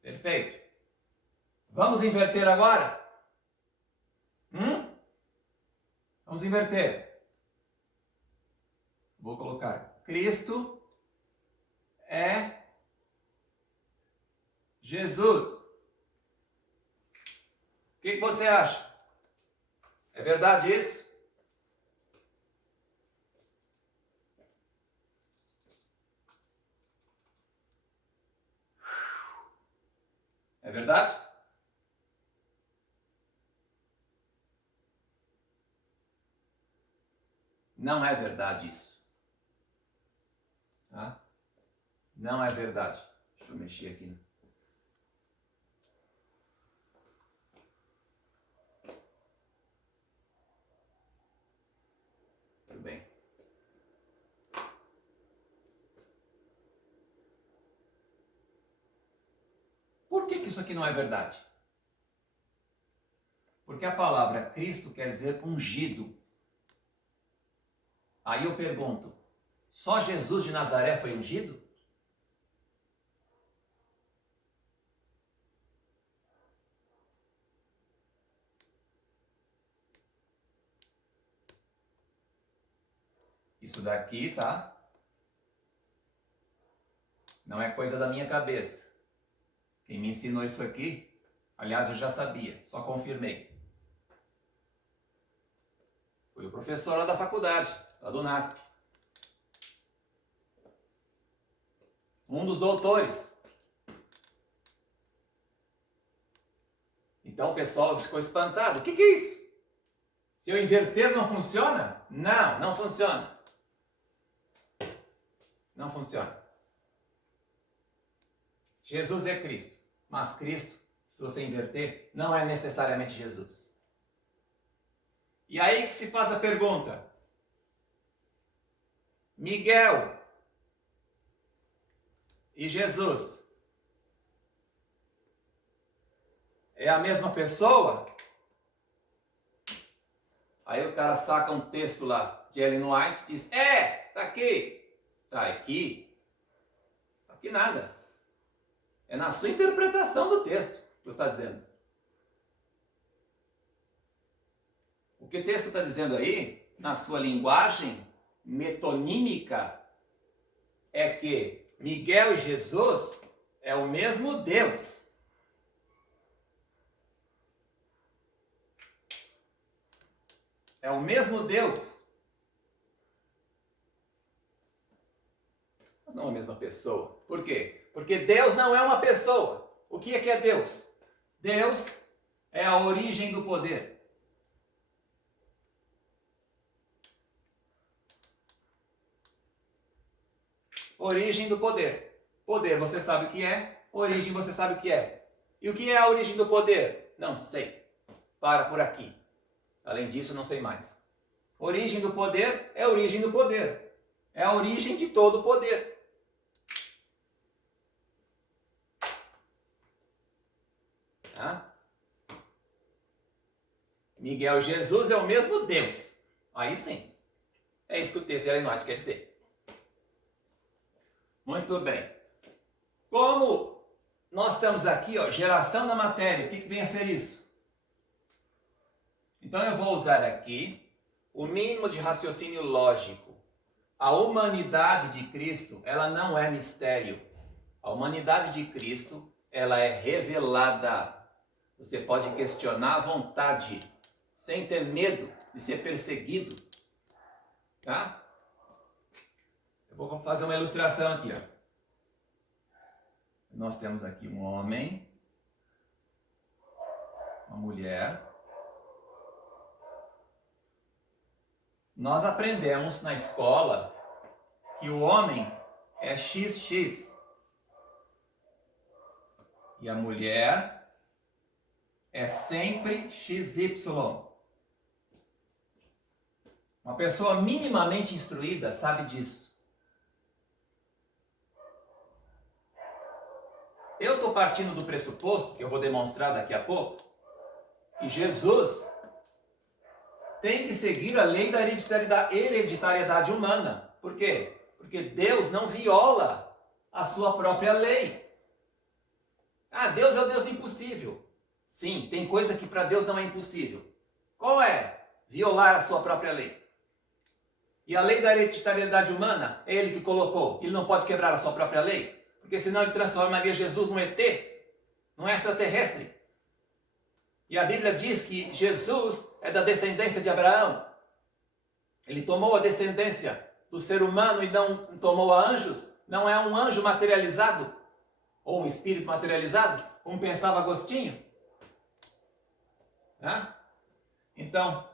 Perfeito. Vamos inverter agora? Vamos inverter. Vou colocar Cristo é Jesus. O que você acha? É verdade isso? É verdade? Não é verdade isso. Tá? Não é verdade. Deixa eu mexer aqui. Tudo bem. Por que isso aqui não é verdade? Porque a palavra Cristo quer dizer ungido. Aí eu pergunto, só Jesus de Nazaré foi ungido? Isso daqui, tá? Não é coisa da minha cabeça. Quem me ensinou isso aqui, aliás, eu já sabia, só confirmei. Foi o professor lá da faculdade, lá do NASP. Um dos doutores. Então o pessoal ficou espantado. O que é isso? Se eu inverter não funciona? Não, não funciona. Não funciona. Jesus é Cristo. Mas Cristo, se você inverter, não é necessariamente Jesus. E aí que se faz a pergunta. Miguel e Jesus é a mesma pessoa? Aí o cara saca um texto lá de Ellen White e diz, tá aqui. Tá aqui? Aqui nada. É na sua interpretação do texto que você está dizendo. O que o texto está dizendo aí, na sua linguagem metonímica, é que Miguel e Jesus é o mesmo Deus. É o mesmo Deus. Mas não é a mesma pessoa. Por quê? Porque Deus não é uma pessoa. O que é Deus? Deus é a origem do poder. Origem do poder. Poder, você sabe o que é. Origem, você sabe o que é. E o que é a origem do poder? Não sei. Para por aqui. Além disso, não sei mais. Origem do poder é a origem do poder. É a origem de todo o poder. Tá? Miguel e Jesus é o mesmo Deus. Aí sim. É isso que o texto de Ellen White quer dizer. Muito bem. Como nós estamos aqui, ó, geração da matéria, o que vem a ser isso? Então eu vou usar aqui o mínimo de raciocínio lógico. A humanidade de Cristo, ela não é mistério. A humanidade de Cristo, ela é revelada. Você pode questionar à vontade, sem ter medo de ser perseguido. Tá? Eu vou fazer uma ilustração aqui, ó. Nós temos aqui um homem, uma mulher. Nós aprendemos na escola que o homem é XX e a mulher é sempre XY. Uma pessoa minimamente instruída sabe disso. Eu estou partindo do pressuposto, que eu vou demonstrar daqui a pouco, que Jesus tem que seguir a lei da hereditariedade humana. Por quê? Porque Deus não viola a sua própria lei. Ah, Deus é o Deus do impossível. Sim, tem coisa que para Deus não é impossível. Qual é? Violar a sua própria lei. E a lei da hereditariedade humana, é Ele que colocou. Ele não pode quebrar a sua própria lei. Porque senão ele transformaria Jesus num ET, num extraterrestre. E a Bíblia diz que Jesus é da descendência de Abraão. Ele tomou a descendência do ser humano e não tomou a anjos. Não é um anjo materializado, ou um espírito materializado, como pensava Agostinho. Então,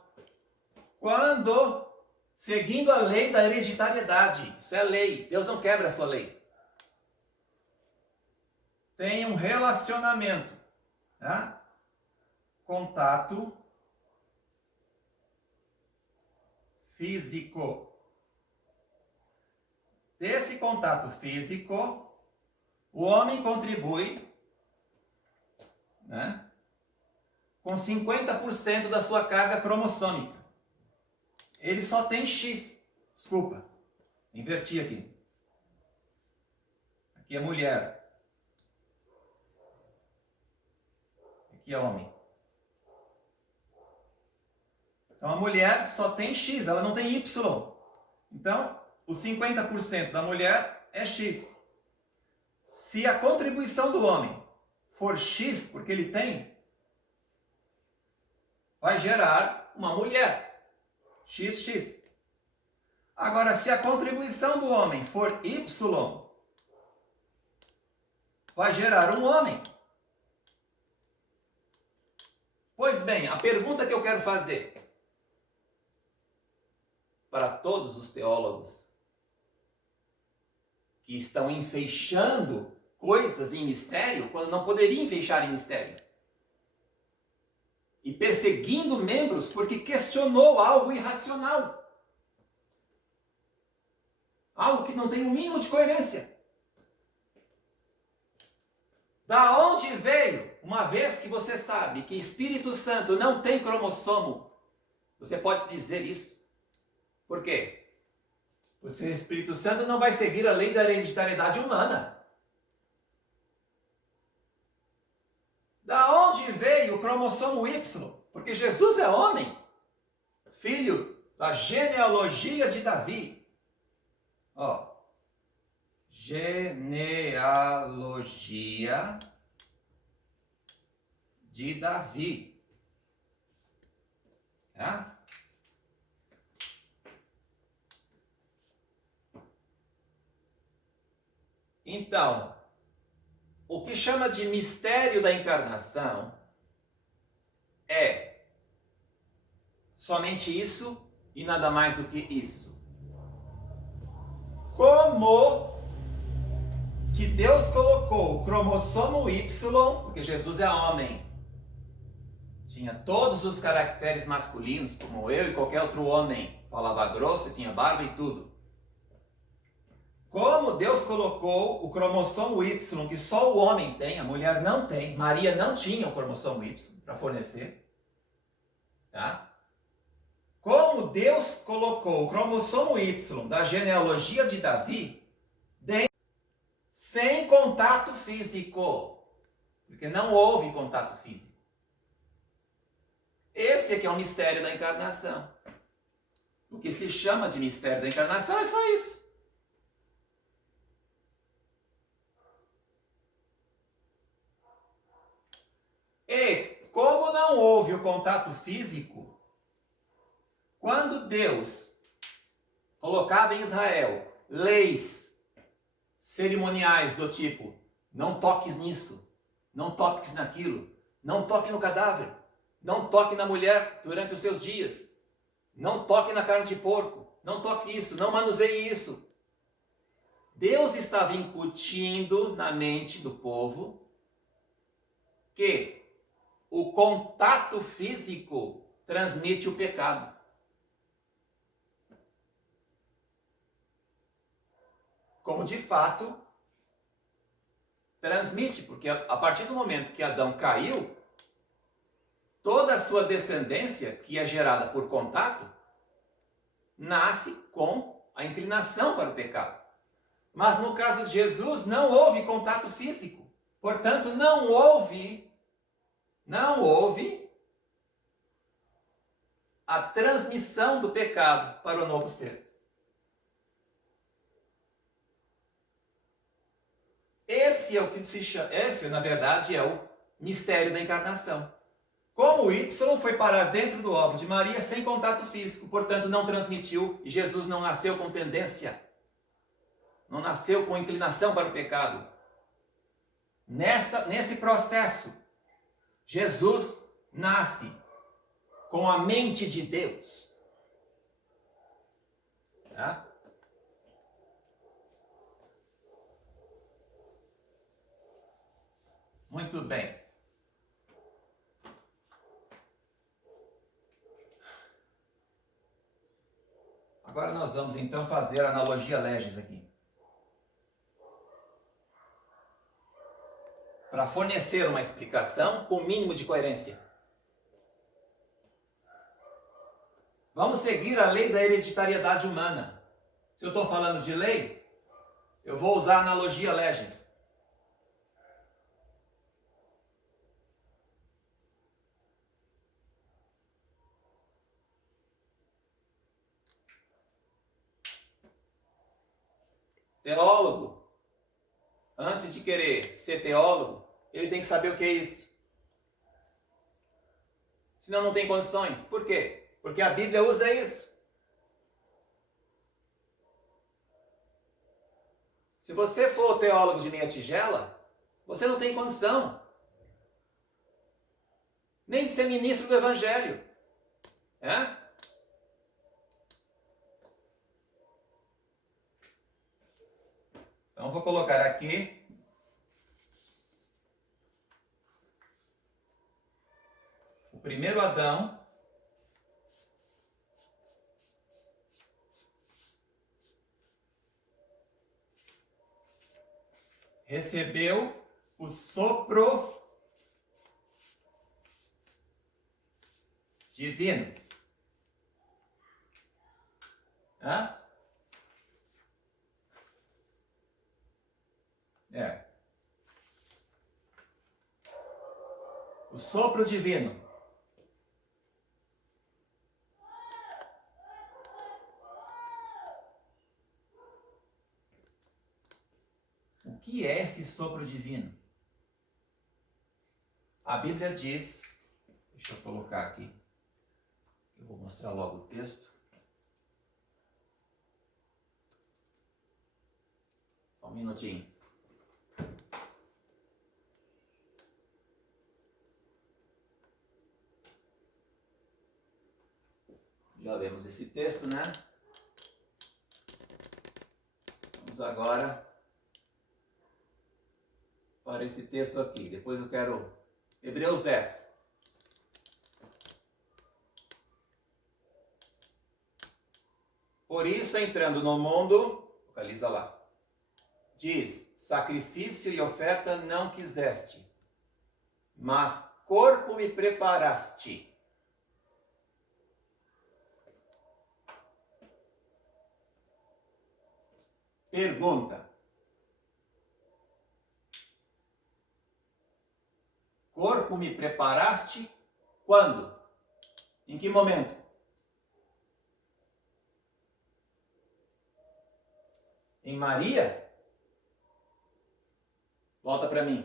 seguindo a lei da hereditariedade, isso é lei, Deus não quebra a sua lei. Tem um relacionamento, tá? Contato físico. Desse contato físico, o homem contribui, né, com 50% da sua carga cromossômica. Ele só tem X. Desculpa, inverti aqui. Aqui é mulher. Aqui é homem. Então a mulher só tem X, ela não tem Y. Então, os 50% da mulher é X. Se a contribuição do homem for X, porque ele tem, vai gerar uma mulher. XX. Agora, se a contribuição do homem for Y, vai gerar um homem. Pois bem, a pergunta que eu quero fazer para todos os teólogos que estão enfeixando coisas em mistério, quando não poderiam enfeixar em mistério, e perseguindo membros porque questionou algo irracional, algo que não tem um mínimo de coerência. Da onde veio, uma vez que você sabe que Espírito Santo não tem cromossomo, você pode dizer isso. Por quê? O Espírito Santo não vai seguir a lei da hereditariedade humana. Da onde veio o cromossomo Y? Porque Jesus é homem, filho da genealogia de Davi. Ó, genealogia de Davi. Tá? Então, o que chama de mistério da encarnação é somente isso e nada mais do que isso. Como que Deus colocou o cromossomo Y, porque Jesus é homem, tinha todos os caracteres masculinos, como eu e qualquer outro homem, falava grosso, tinha barba e tudo. Como Deus colocou o cromossomo Y, que só o homem tem, a mulher não tem, Maria não tinha o cromossomo Y para fornecer, tá? Como Deus colocou o cromossomo Y da genealogia de Davi sem contato físico, porque não houve contato físico. Esse é que é o mistério da encarnação. O que se chama de mistério da encarnação é só isso. E como não houve o contato físico, quando Deus colocava em Israel leis cerimoniais do tipo, não toques nisso, não toques naquilo, não toque no cadáver, não toque na mulher durante os seus dias, não toque na carne de porco, não toque isso, não manuseie isso. Deus estava incutindo na mente do povo que o contato físico transmite o pecado. Como de fato transmite, porque a partir do momento que Adão caiu, toda a sua descendência, que é gerada por contato, nasce com a inclinação para o pecado. Mas no caso de Jesus não houve contato físico. Portanto, não houve a transmissão do pecado para o novo ser. Esse é o que se chama, esse na verdade é o mistério da encarnação. Como o Y foi parar dentro do óvulo de Maria sem contato físico, portanto não transmitiu, e Jesus não nasceu com tendência, não nasceu com inclinação para o pecado. Nesse processo, Jesus nasce com a mente de Deus. Tá? Muito bem. Agora nós vamos então fazer a analogia legis aqui. Para fornecer uma explicação com o mínimo de coerência. Vamos seguir a lei da hereditariedade humana. Se eu estou falando de lei, eu vou usar a analogia legis. Teólogo, antes de querer ser teólogo, ele tem que saber o que é isso. Senão não tem condições. Por quê? Porque a Bíblia usa isso. Se você for teólogo de meia tigela, você não tem condição nem de ser ministro do Evangelho. É? Então vou colocar aqui o primeiro Adão recebeu o sopro divino. Hã? É. O sopro divino. O que é esse sopro divino? A Bíblia diz, deixa eu colocar aqui, eu vou mostrar logo o texto. Só um minutinho. Já lemos esse texto, né? Vamos agora para esse texto aqui. Depois eu quero Hebreus 10. Por isso, entrando no mundo, localiza lá, diz, sacrifício e oferta não quiseste, mas corpo me preparaste. Pergunta. Corpo me preparaste quando? Em que momento? Em Maria? Volta para mim.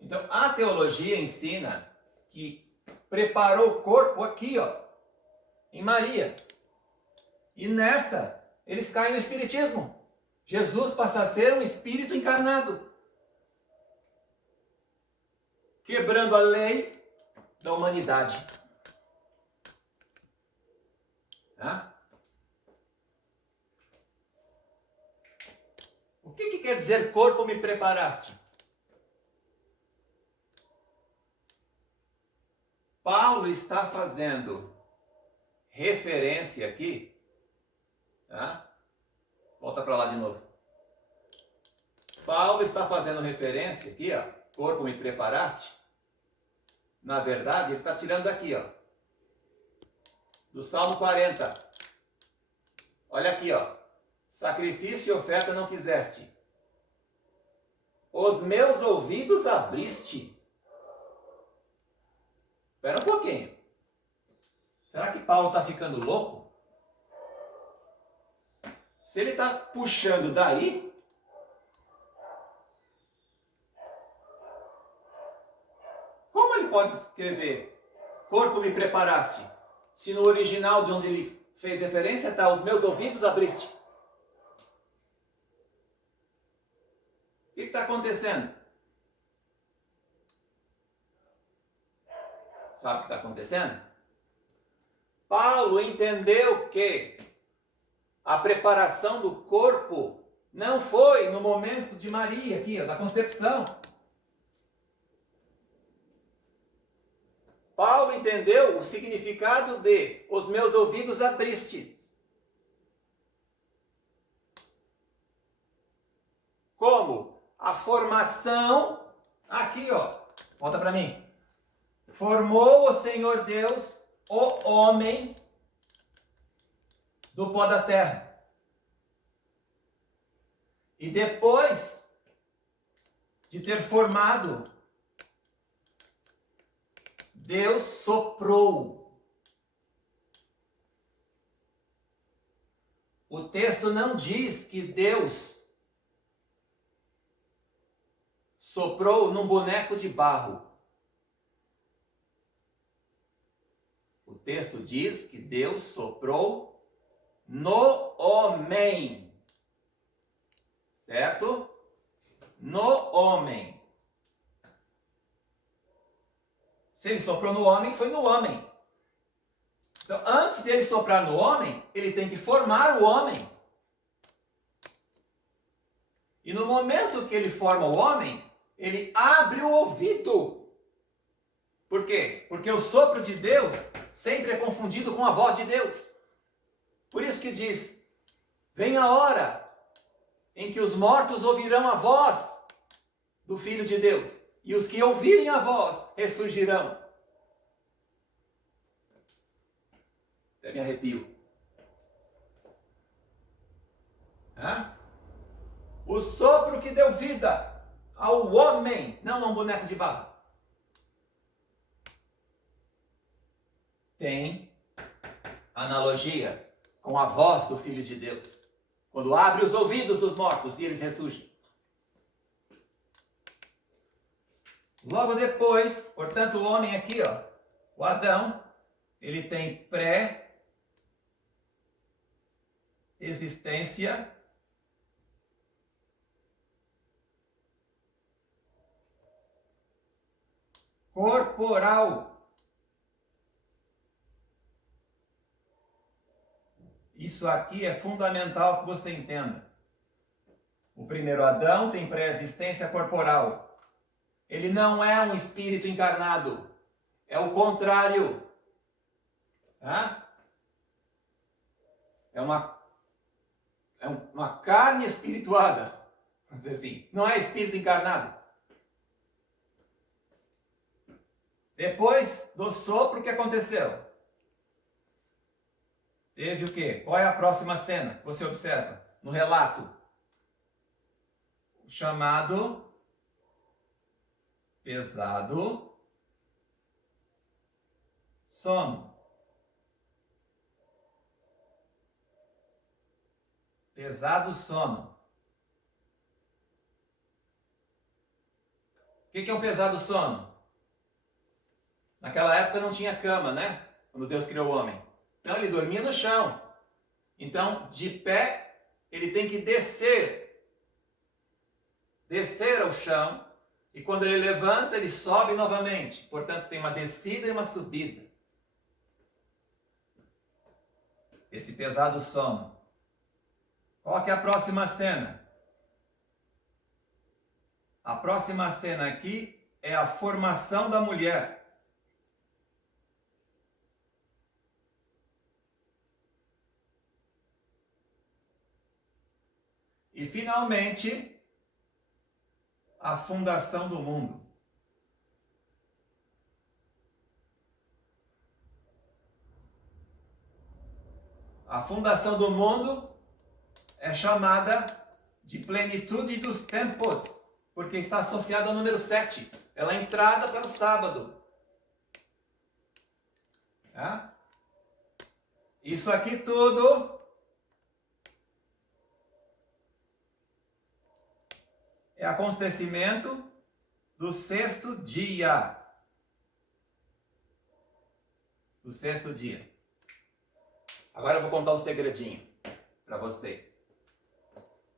Então, a teologia ensina que preparou o corpo aqui, ó, em Maria. E nessa, eles caem no espiritismo. Jesus passa a ser um espírito encarnado, quebrando a lei da humanidade. Tá? O que quer dizer corpo me preparaste? Paulo está fazendo referência aqui. Tá? Volta para lá de novo. Paulo está fazendo referência aqui, ó. Corpo me preparaste. Na verdade, ele está tirando daqui, ó. Do Salmo 40. Olha aqui, ó. Sacrifício e oferta não quiseste. Os meus ouvidos abriste. Espera um pouquinho. Será que Paulo está ficando louco? Se ele está puxando daí, como ele pode escrever corpo me preparaste? Se no original de onde ele fez referência está os meus ouvidos abriste. O que está acontecendo? Sabe o que está acontecendo? Paulo entendeu que a preparação do corpo não foi no momento de Maria, aqui, ó, da concepção. Paulo entendeu o significado de os meus ouvidos abriste. Como a formação, aqui ó, volta para mim. Formou o Senhor Deus o homem do pó da terra. E depois de ter formado, Deus soprou. O texto não diz que Deus soprou num boneco de barro. O texto diz que Deus soprou no homem. Certo? No homem. Se ele soprou no homem, foi no homem. Então, antes de ele soprar no homem, ele tem que formar o homem. E no momento que ele forma o homem, ele abre o ouvido. Por quê? Porque o sopro de Deus sempre é confundido com a voz de Deus. Por isso que diz, vem a hora em que os mortos ouvirão a voz do Filho de Deus. E os que ouvirem a voz ressurgirão. Até me arrepio. O sopro que deu vida ao homem, não a um boneco de barro. Tem analogia com a voz do Filho de Deus, quando abre os ouvidos dos mortos e eles ressurgem. Logo depois, portanto, o homem aqui, o Adão, ele tem pré-existência corporal. Isso aqui é fundamental que você entenda. O primeiro Adão tem pré-existência corporal. Ele não é um espírito encarnado. É o contrário. É uma carne espirituada. Vamos dizer assim. Não é espírito encarnado. Depois do sopro, o que aconteceu? Teve o quê? Qual é a próxima cena que você observa no relato? O chamado pesado sono. Pesado sono. O que é um pesado sono? Naquela época não tinha cama, né? Quando Deus criou o homem. Então ele dormia no chão. Então, de pé, ele tem que descer ao chão. E quando ele levanta, ele sobe novamente. Portanto, tem uma descida e uma subida. Esse pesado sono. Qual que é a próxima cena? A próxima cena aqui é a formação da mulher. E, finalmente, a fundação do mundo. A fundação do mundo é chamada de plenitude dos tempos, porque está associada ao número 7. Ela é a entrada para o sábado. Isso aqui tudo é acontecimento do sexto dia. Do sexto dia. Agora eu vou contar um segredinho para vocês.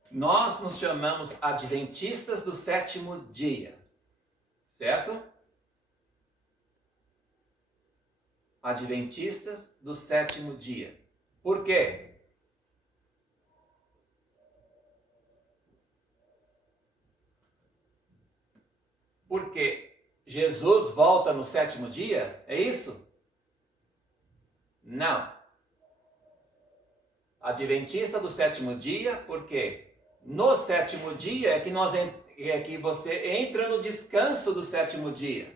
Nós nos chamamos adventistas do sétimo dia. Certo? Adventistas do sétimo dia. Por quê? Porque Jesus volta no sétimo dia? É isso? Não. Adventista do sétimo dia, porque no sétimo dia é que você entra no descanso do sétimo dia.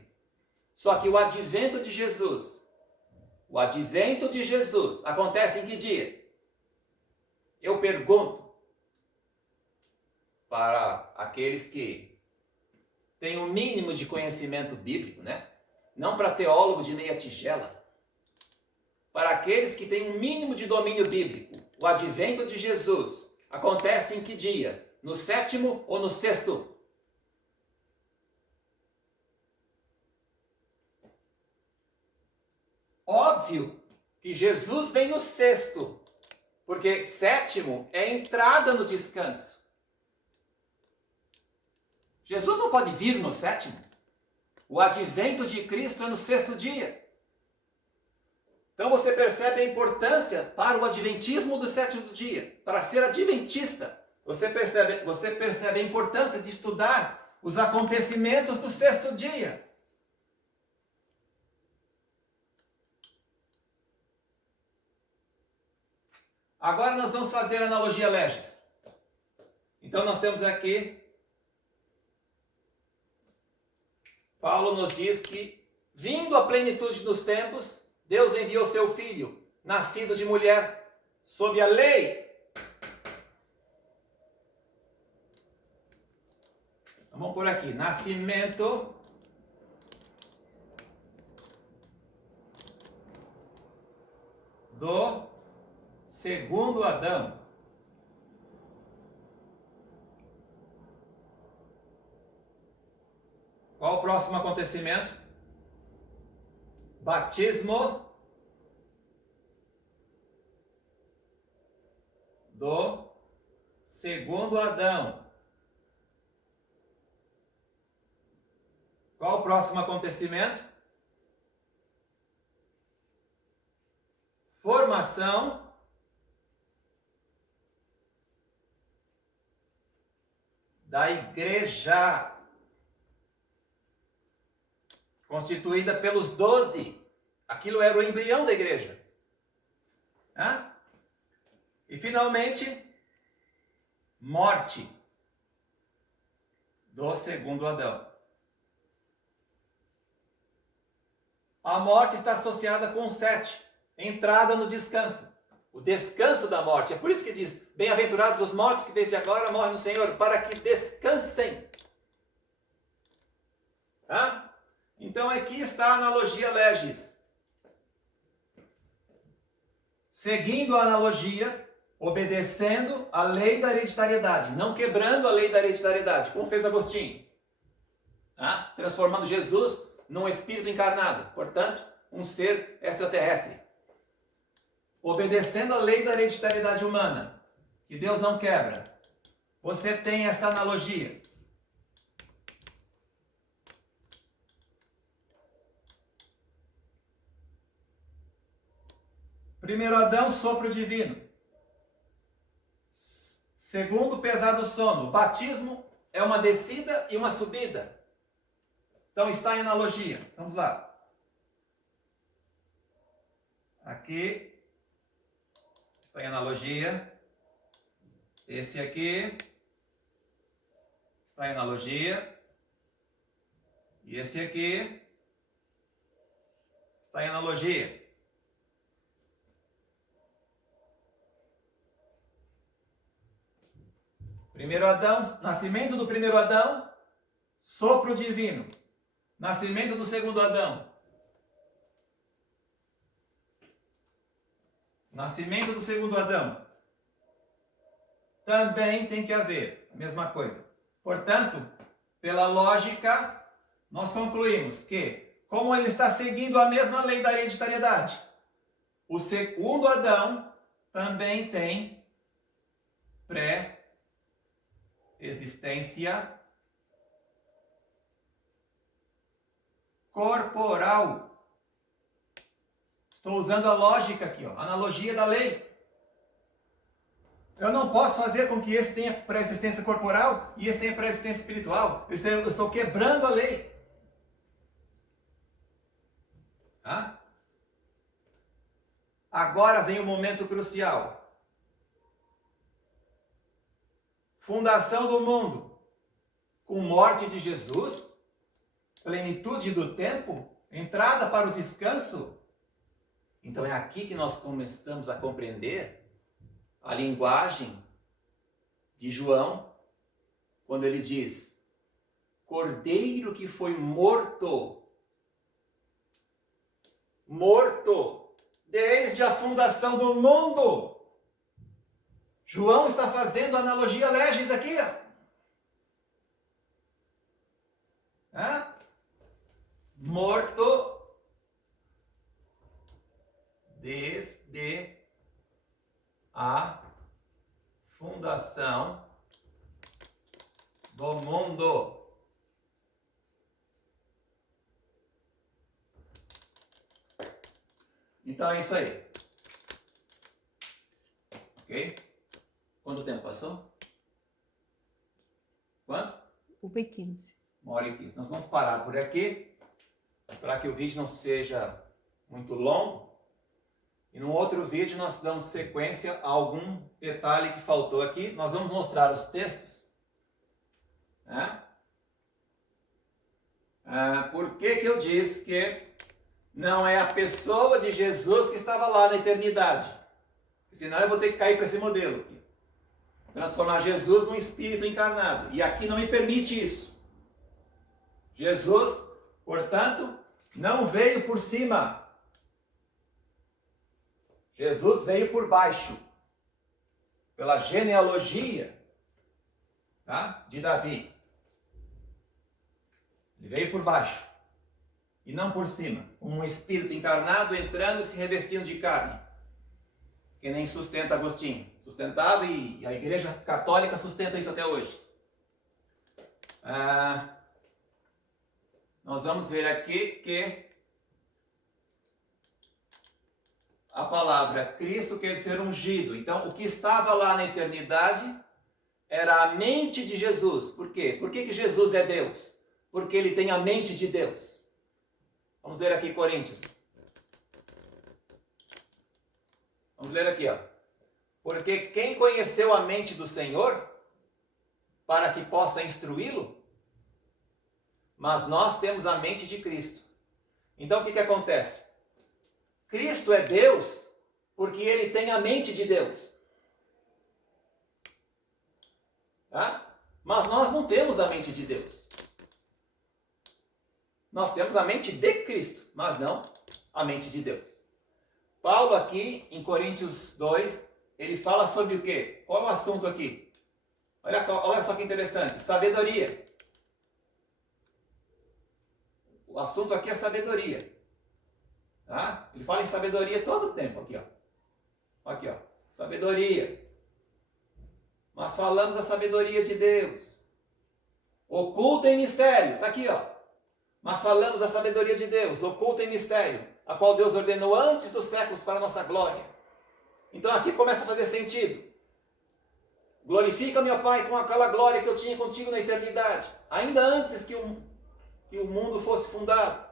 Só que o advento de Jesus acontece em que dia? Eu pergunto para aqueles que têm um mínimo de conhecimento bíblico, né? Não para teólogo de meia tigela. Para aqueles que têm um mínimo de domínio bíblico, o advento de Jesus acontece em que dia? No sétimo ou no sexto? Óbvio que Jesus vem no sexto, porque sétimo é entrada no descanso. Jesus não pode vir no sétimo. O advento de Cristo é no sexto dia. Então você percebe a importância para o adventismo do sétimo dia. Para ser adventista, você percebe a importância de estudar os acontecimentos do sexto dia. Agora nós vamos fazer a analogia legis. Então nós temos aqui, Paulo nos diz que, vindo a plenitude dos tempos, Deus enviou seu Filho, nascido de mulher, sob a lei, Vamos por aqui. Nascimento do segundo Adão. Qual o próximo acontecimento? Batismo do segundo Adão. Qual o próximo acontecimento? Formação da igreja, constituída pelos 12. Aquilo era o embrião da igreja. E finalmente, morte do segundo Adão. A morte está associada com o 7, entrada no descanso. O descanso da morte. É por isso que diz, bem-aventurados os mortos que desde agora morrem no Senhor, para que descansem. Então aqui está a analogia legis. Seguindo a analogia, obedecendo a lei da hereditariedade, não quebrando a lei da hereditariedade, como fez Agostinho. Transformando Jesus num espírito encarnado, portanto, um ser extraterrestre. Obedecendo a lei da hereditariedade humana, que Deus não quebra. Você tem esta analogia. Primeiro Adão, sopro divino. Segundo, pesar do sono. O batismo é uma descida e uma subida. Então está em analogia. Vamos lá. Aqui está em analogia. Esse aqui está em analogia. E esse aqui está em analogia. Primeiro Adão, nascimento do primeiro Adão, sopro divino. Nascimento do segundo Adão. Nascimento do segundo Adão. Também tem que haver a mesma coisa. Portanto, pela lógica, nós concluímos que, como ele está seguindo a mesma lei da hereditariedade, o segundo Adão também tem pré-existência corporal. Estou usando a lógica aqui, analogia da lei. Eu não posso fazer com que esse tenha pré-existência corporal e esse tenha pré-existência espiritual. Eu estou quebrando a lei. Agora vem o momento crucial. Fundação do mundo. Com morte de Jesus, plenitude do tempo, entrada para o descanso. Então é aqui que nós começamos a compreender a linguagem de João, quando ele diz: Cordeiro que foi morto desde a fundação do mundo. João está fazendo analogia legis aqui. Morto desde a fundação do mundo. Então é isso aí. Ok? Quanto tempo passou? Quanto? 1h15. 1h15. Nós vamos parar por aqui, para que o vídeo não seja muito longo. E no outro vídeo nós damos sequência a algum detalhe que faltou aqui. Nós vamos mostrar os textos. Por que eu disse que não é a pessoa de Jesus que estava lá na eternidade? Senão eu vou ter que cair para esse modelo aqui. Transformar Jesus num espírito encarnado. E aqui não me permite isso. Jesus, portanto, não veio por cima. Jesus veio por baixo, pela genealogia, tá, de Davi. Ele veio por baixo e não por cima. Um espírito encarnado entrando e se revestindo de carne. Que nem sustenta Agostinho. Sustentava e a Igreja Católica sustenta isso até hoje. Nós vamos ver aqui que a palavra Cristo quer dizer ungido. Então, o que estava lá na eternidade era a mente de Jesus. Por quê? Por que Jesus é Deus? Porque ele tem a mente de Deus. Vamos ver aqui Coríntios. Vamos ler aqui, ó. Porque quem conheceu a mente do Senhor para que possa instruí-lo? Mas nós temos a mente de Cristo. Então o que acontece? Cristo é Deus porque ele tem a mente de Deus. Tá? Mas nós não temos a mente de Deus. Nós temos a mente de Cristo, mas não a mente de Deus. Paulo aqui, em Coríntios 2, ele fala sobre o quê? Qual é o assunto aqui? Olha só que interessante. Sabedoria. O assunto aqui é sabedoria. Tá? Ele fala em sabedoria todo o tempo aqui, ó. Aqui, ó. Sabedoria. Mas falamos a sabedoria de Deus. Oculta em mistério. Está aqui, ó. Mas falamos a sabedoria de Deus, oculta em mistério, a qual Deus ordenou antes dos séculos para a nossa glória. Então aqui começa a fazer sentido. Glorifica, meu Pai, com aquela glória que eu tinha contigo na eternidade, ainda antes que o mundo fosse fundado.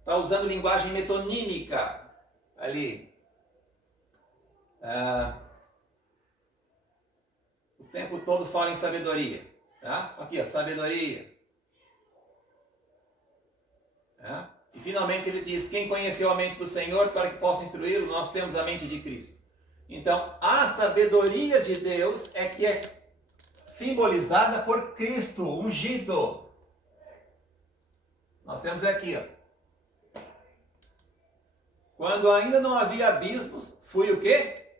Está usando linguagem metonímica ali. O tempo todo fala em sabedoria. Tá? Aqui, ó, sabedoria. E finalmente ele diz, quem conheceu a mente do Senhor para que possa instruí-lo? Nós temos a mente de Cristo. Então, a sabedoria de Deus é que é simbolizada por Cristo, ungido. Nós temos aqui, ó. Quando ainda não havia abismos, fui o quê?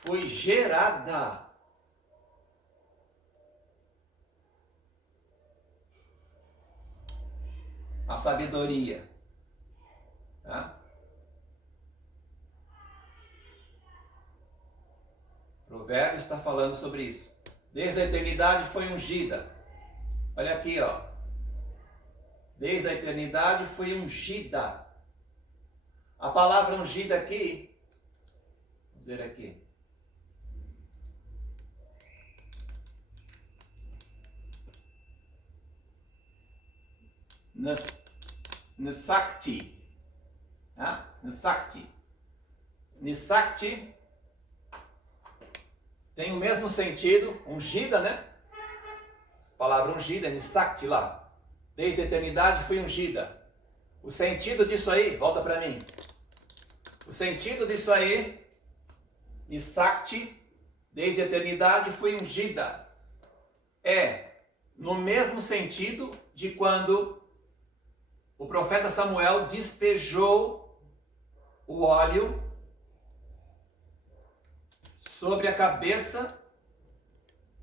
Fui gerada. A sabedoria. Tá? Provérbios está falando sobre isso. Desde a eternidade foi ungida. Olha aqui, ó. Desde a eternidade foi ungida. A palavra ungida aqui, vamos ver aqui. Nisakti. Nisakti. Nisakti tem o mesmo sentido, ungida, né? A palavra ungida, Nisakti lá. Desde a eternidade fui ungida. O sentido disso aí, volta para mim. O sentido disso aí, Nisakti, desde a eternidade fui ungida. É no mesmo sentido de quando o profeta Samuel despejou o óleo sobre a cabeça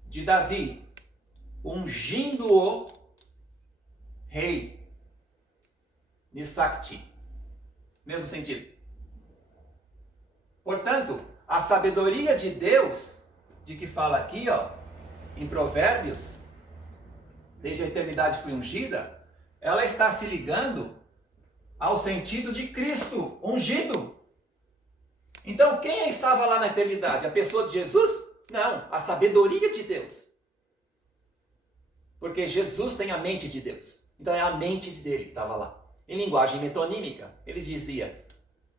de Davi, ungindo-o rei. Nisakti. Mesmo sentido. Portanto, a sabedoria de Deus, de que fala aqui, ó, em Provérbios, desde a eternidade foi ungida, ela está se ligando ao sentido de Cristo, ungido. Então, quem estava lá na eternidade? A pessoa de Jesus? Não, a sabedoria de Deus. Porque Jesus tem a mente de Deus. Então, é a mente dele que estava lá. Em linguagem metonímica, ele dizia,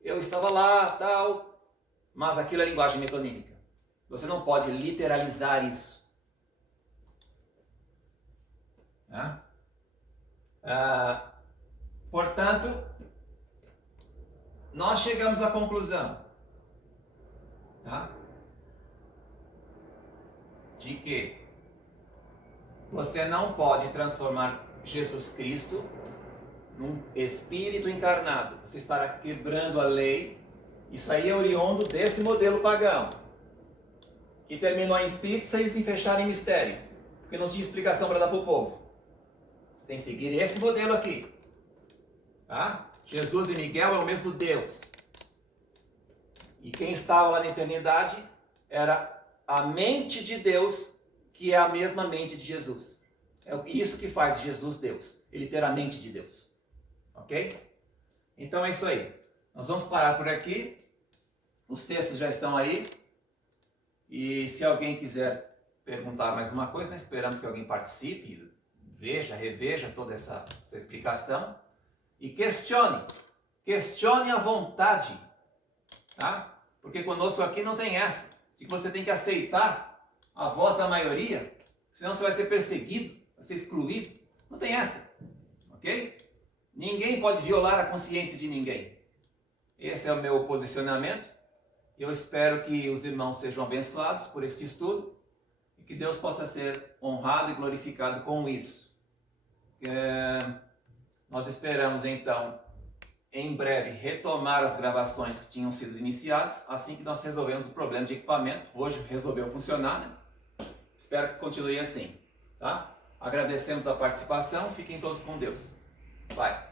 eu estava lá, tal, mas aquilo é linguagem metonímica. Você não pode literalizar isso. Portanto, nós chegamos à conclusão de que Você não pode transformar Jesus Cristo num espírito encarnado. Você estará quebrando a lei. Isso aí é oriundo desse modelo pagão, que terminou em pizza e se fecharam em mistério, porque não tinha explicação para dar para o povo. Você tem que seguir esse modelo aqui. Tá? Jesus e Miguel é o mesmo Deus. E quem estava lá na eternidade era a mente de Deus, que é a mesma mente de Jesus. É isso que faz Jesus Deus. Ele ter a mente de Deus. Ok? Então é isso aí. Nós vamos parar por aqui. Os textos já estão aí. E se alguém quiser perguntar mais uma coisa, nós esperamos que alguém participe, veja, reveja toda essa explicação. E questione. Questione à vontade. Tá? Porque conosco aqui não tem essa. De que você tem que aceitar a voz da maioria. Senão você vai ser perseguido, vai ser excluído. Não tem essa. Ok? Ninguém pode violar a consciência de ninguém. Esse é o meu posicionamento. Eu espero que os irmãos sejam abençoados por esse estudo e que Deus possa ser honrado e glorificado com isso. Nós esperamos então, em breve, retomar as gravações que tinham sido iniciadas, assim que nós resolvemos o problema de equipamento. Hoje resolveu funcionar, né? Espero que continue assim, tá? Agradecemos a participação, fiquem todos com Deus. Bye.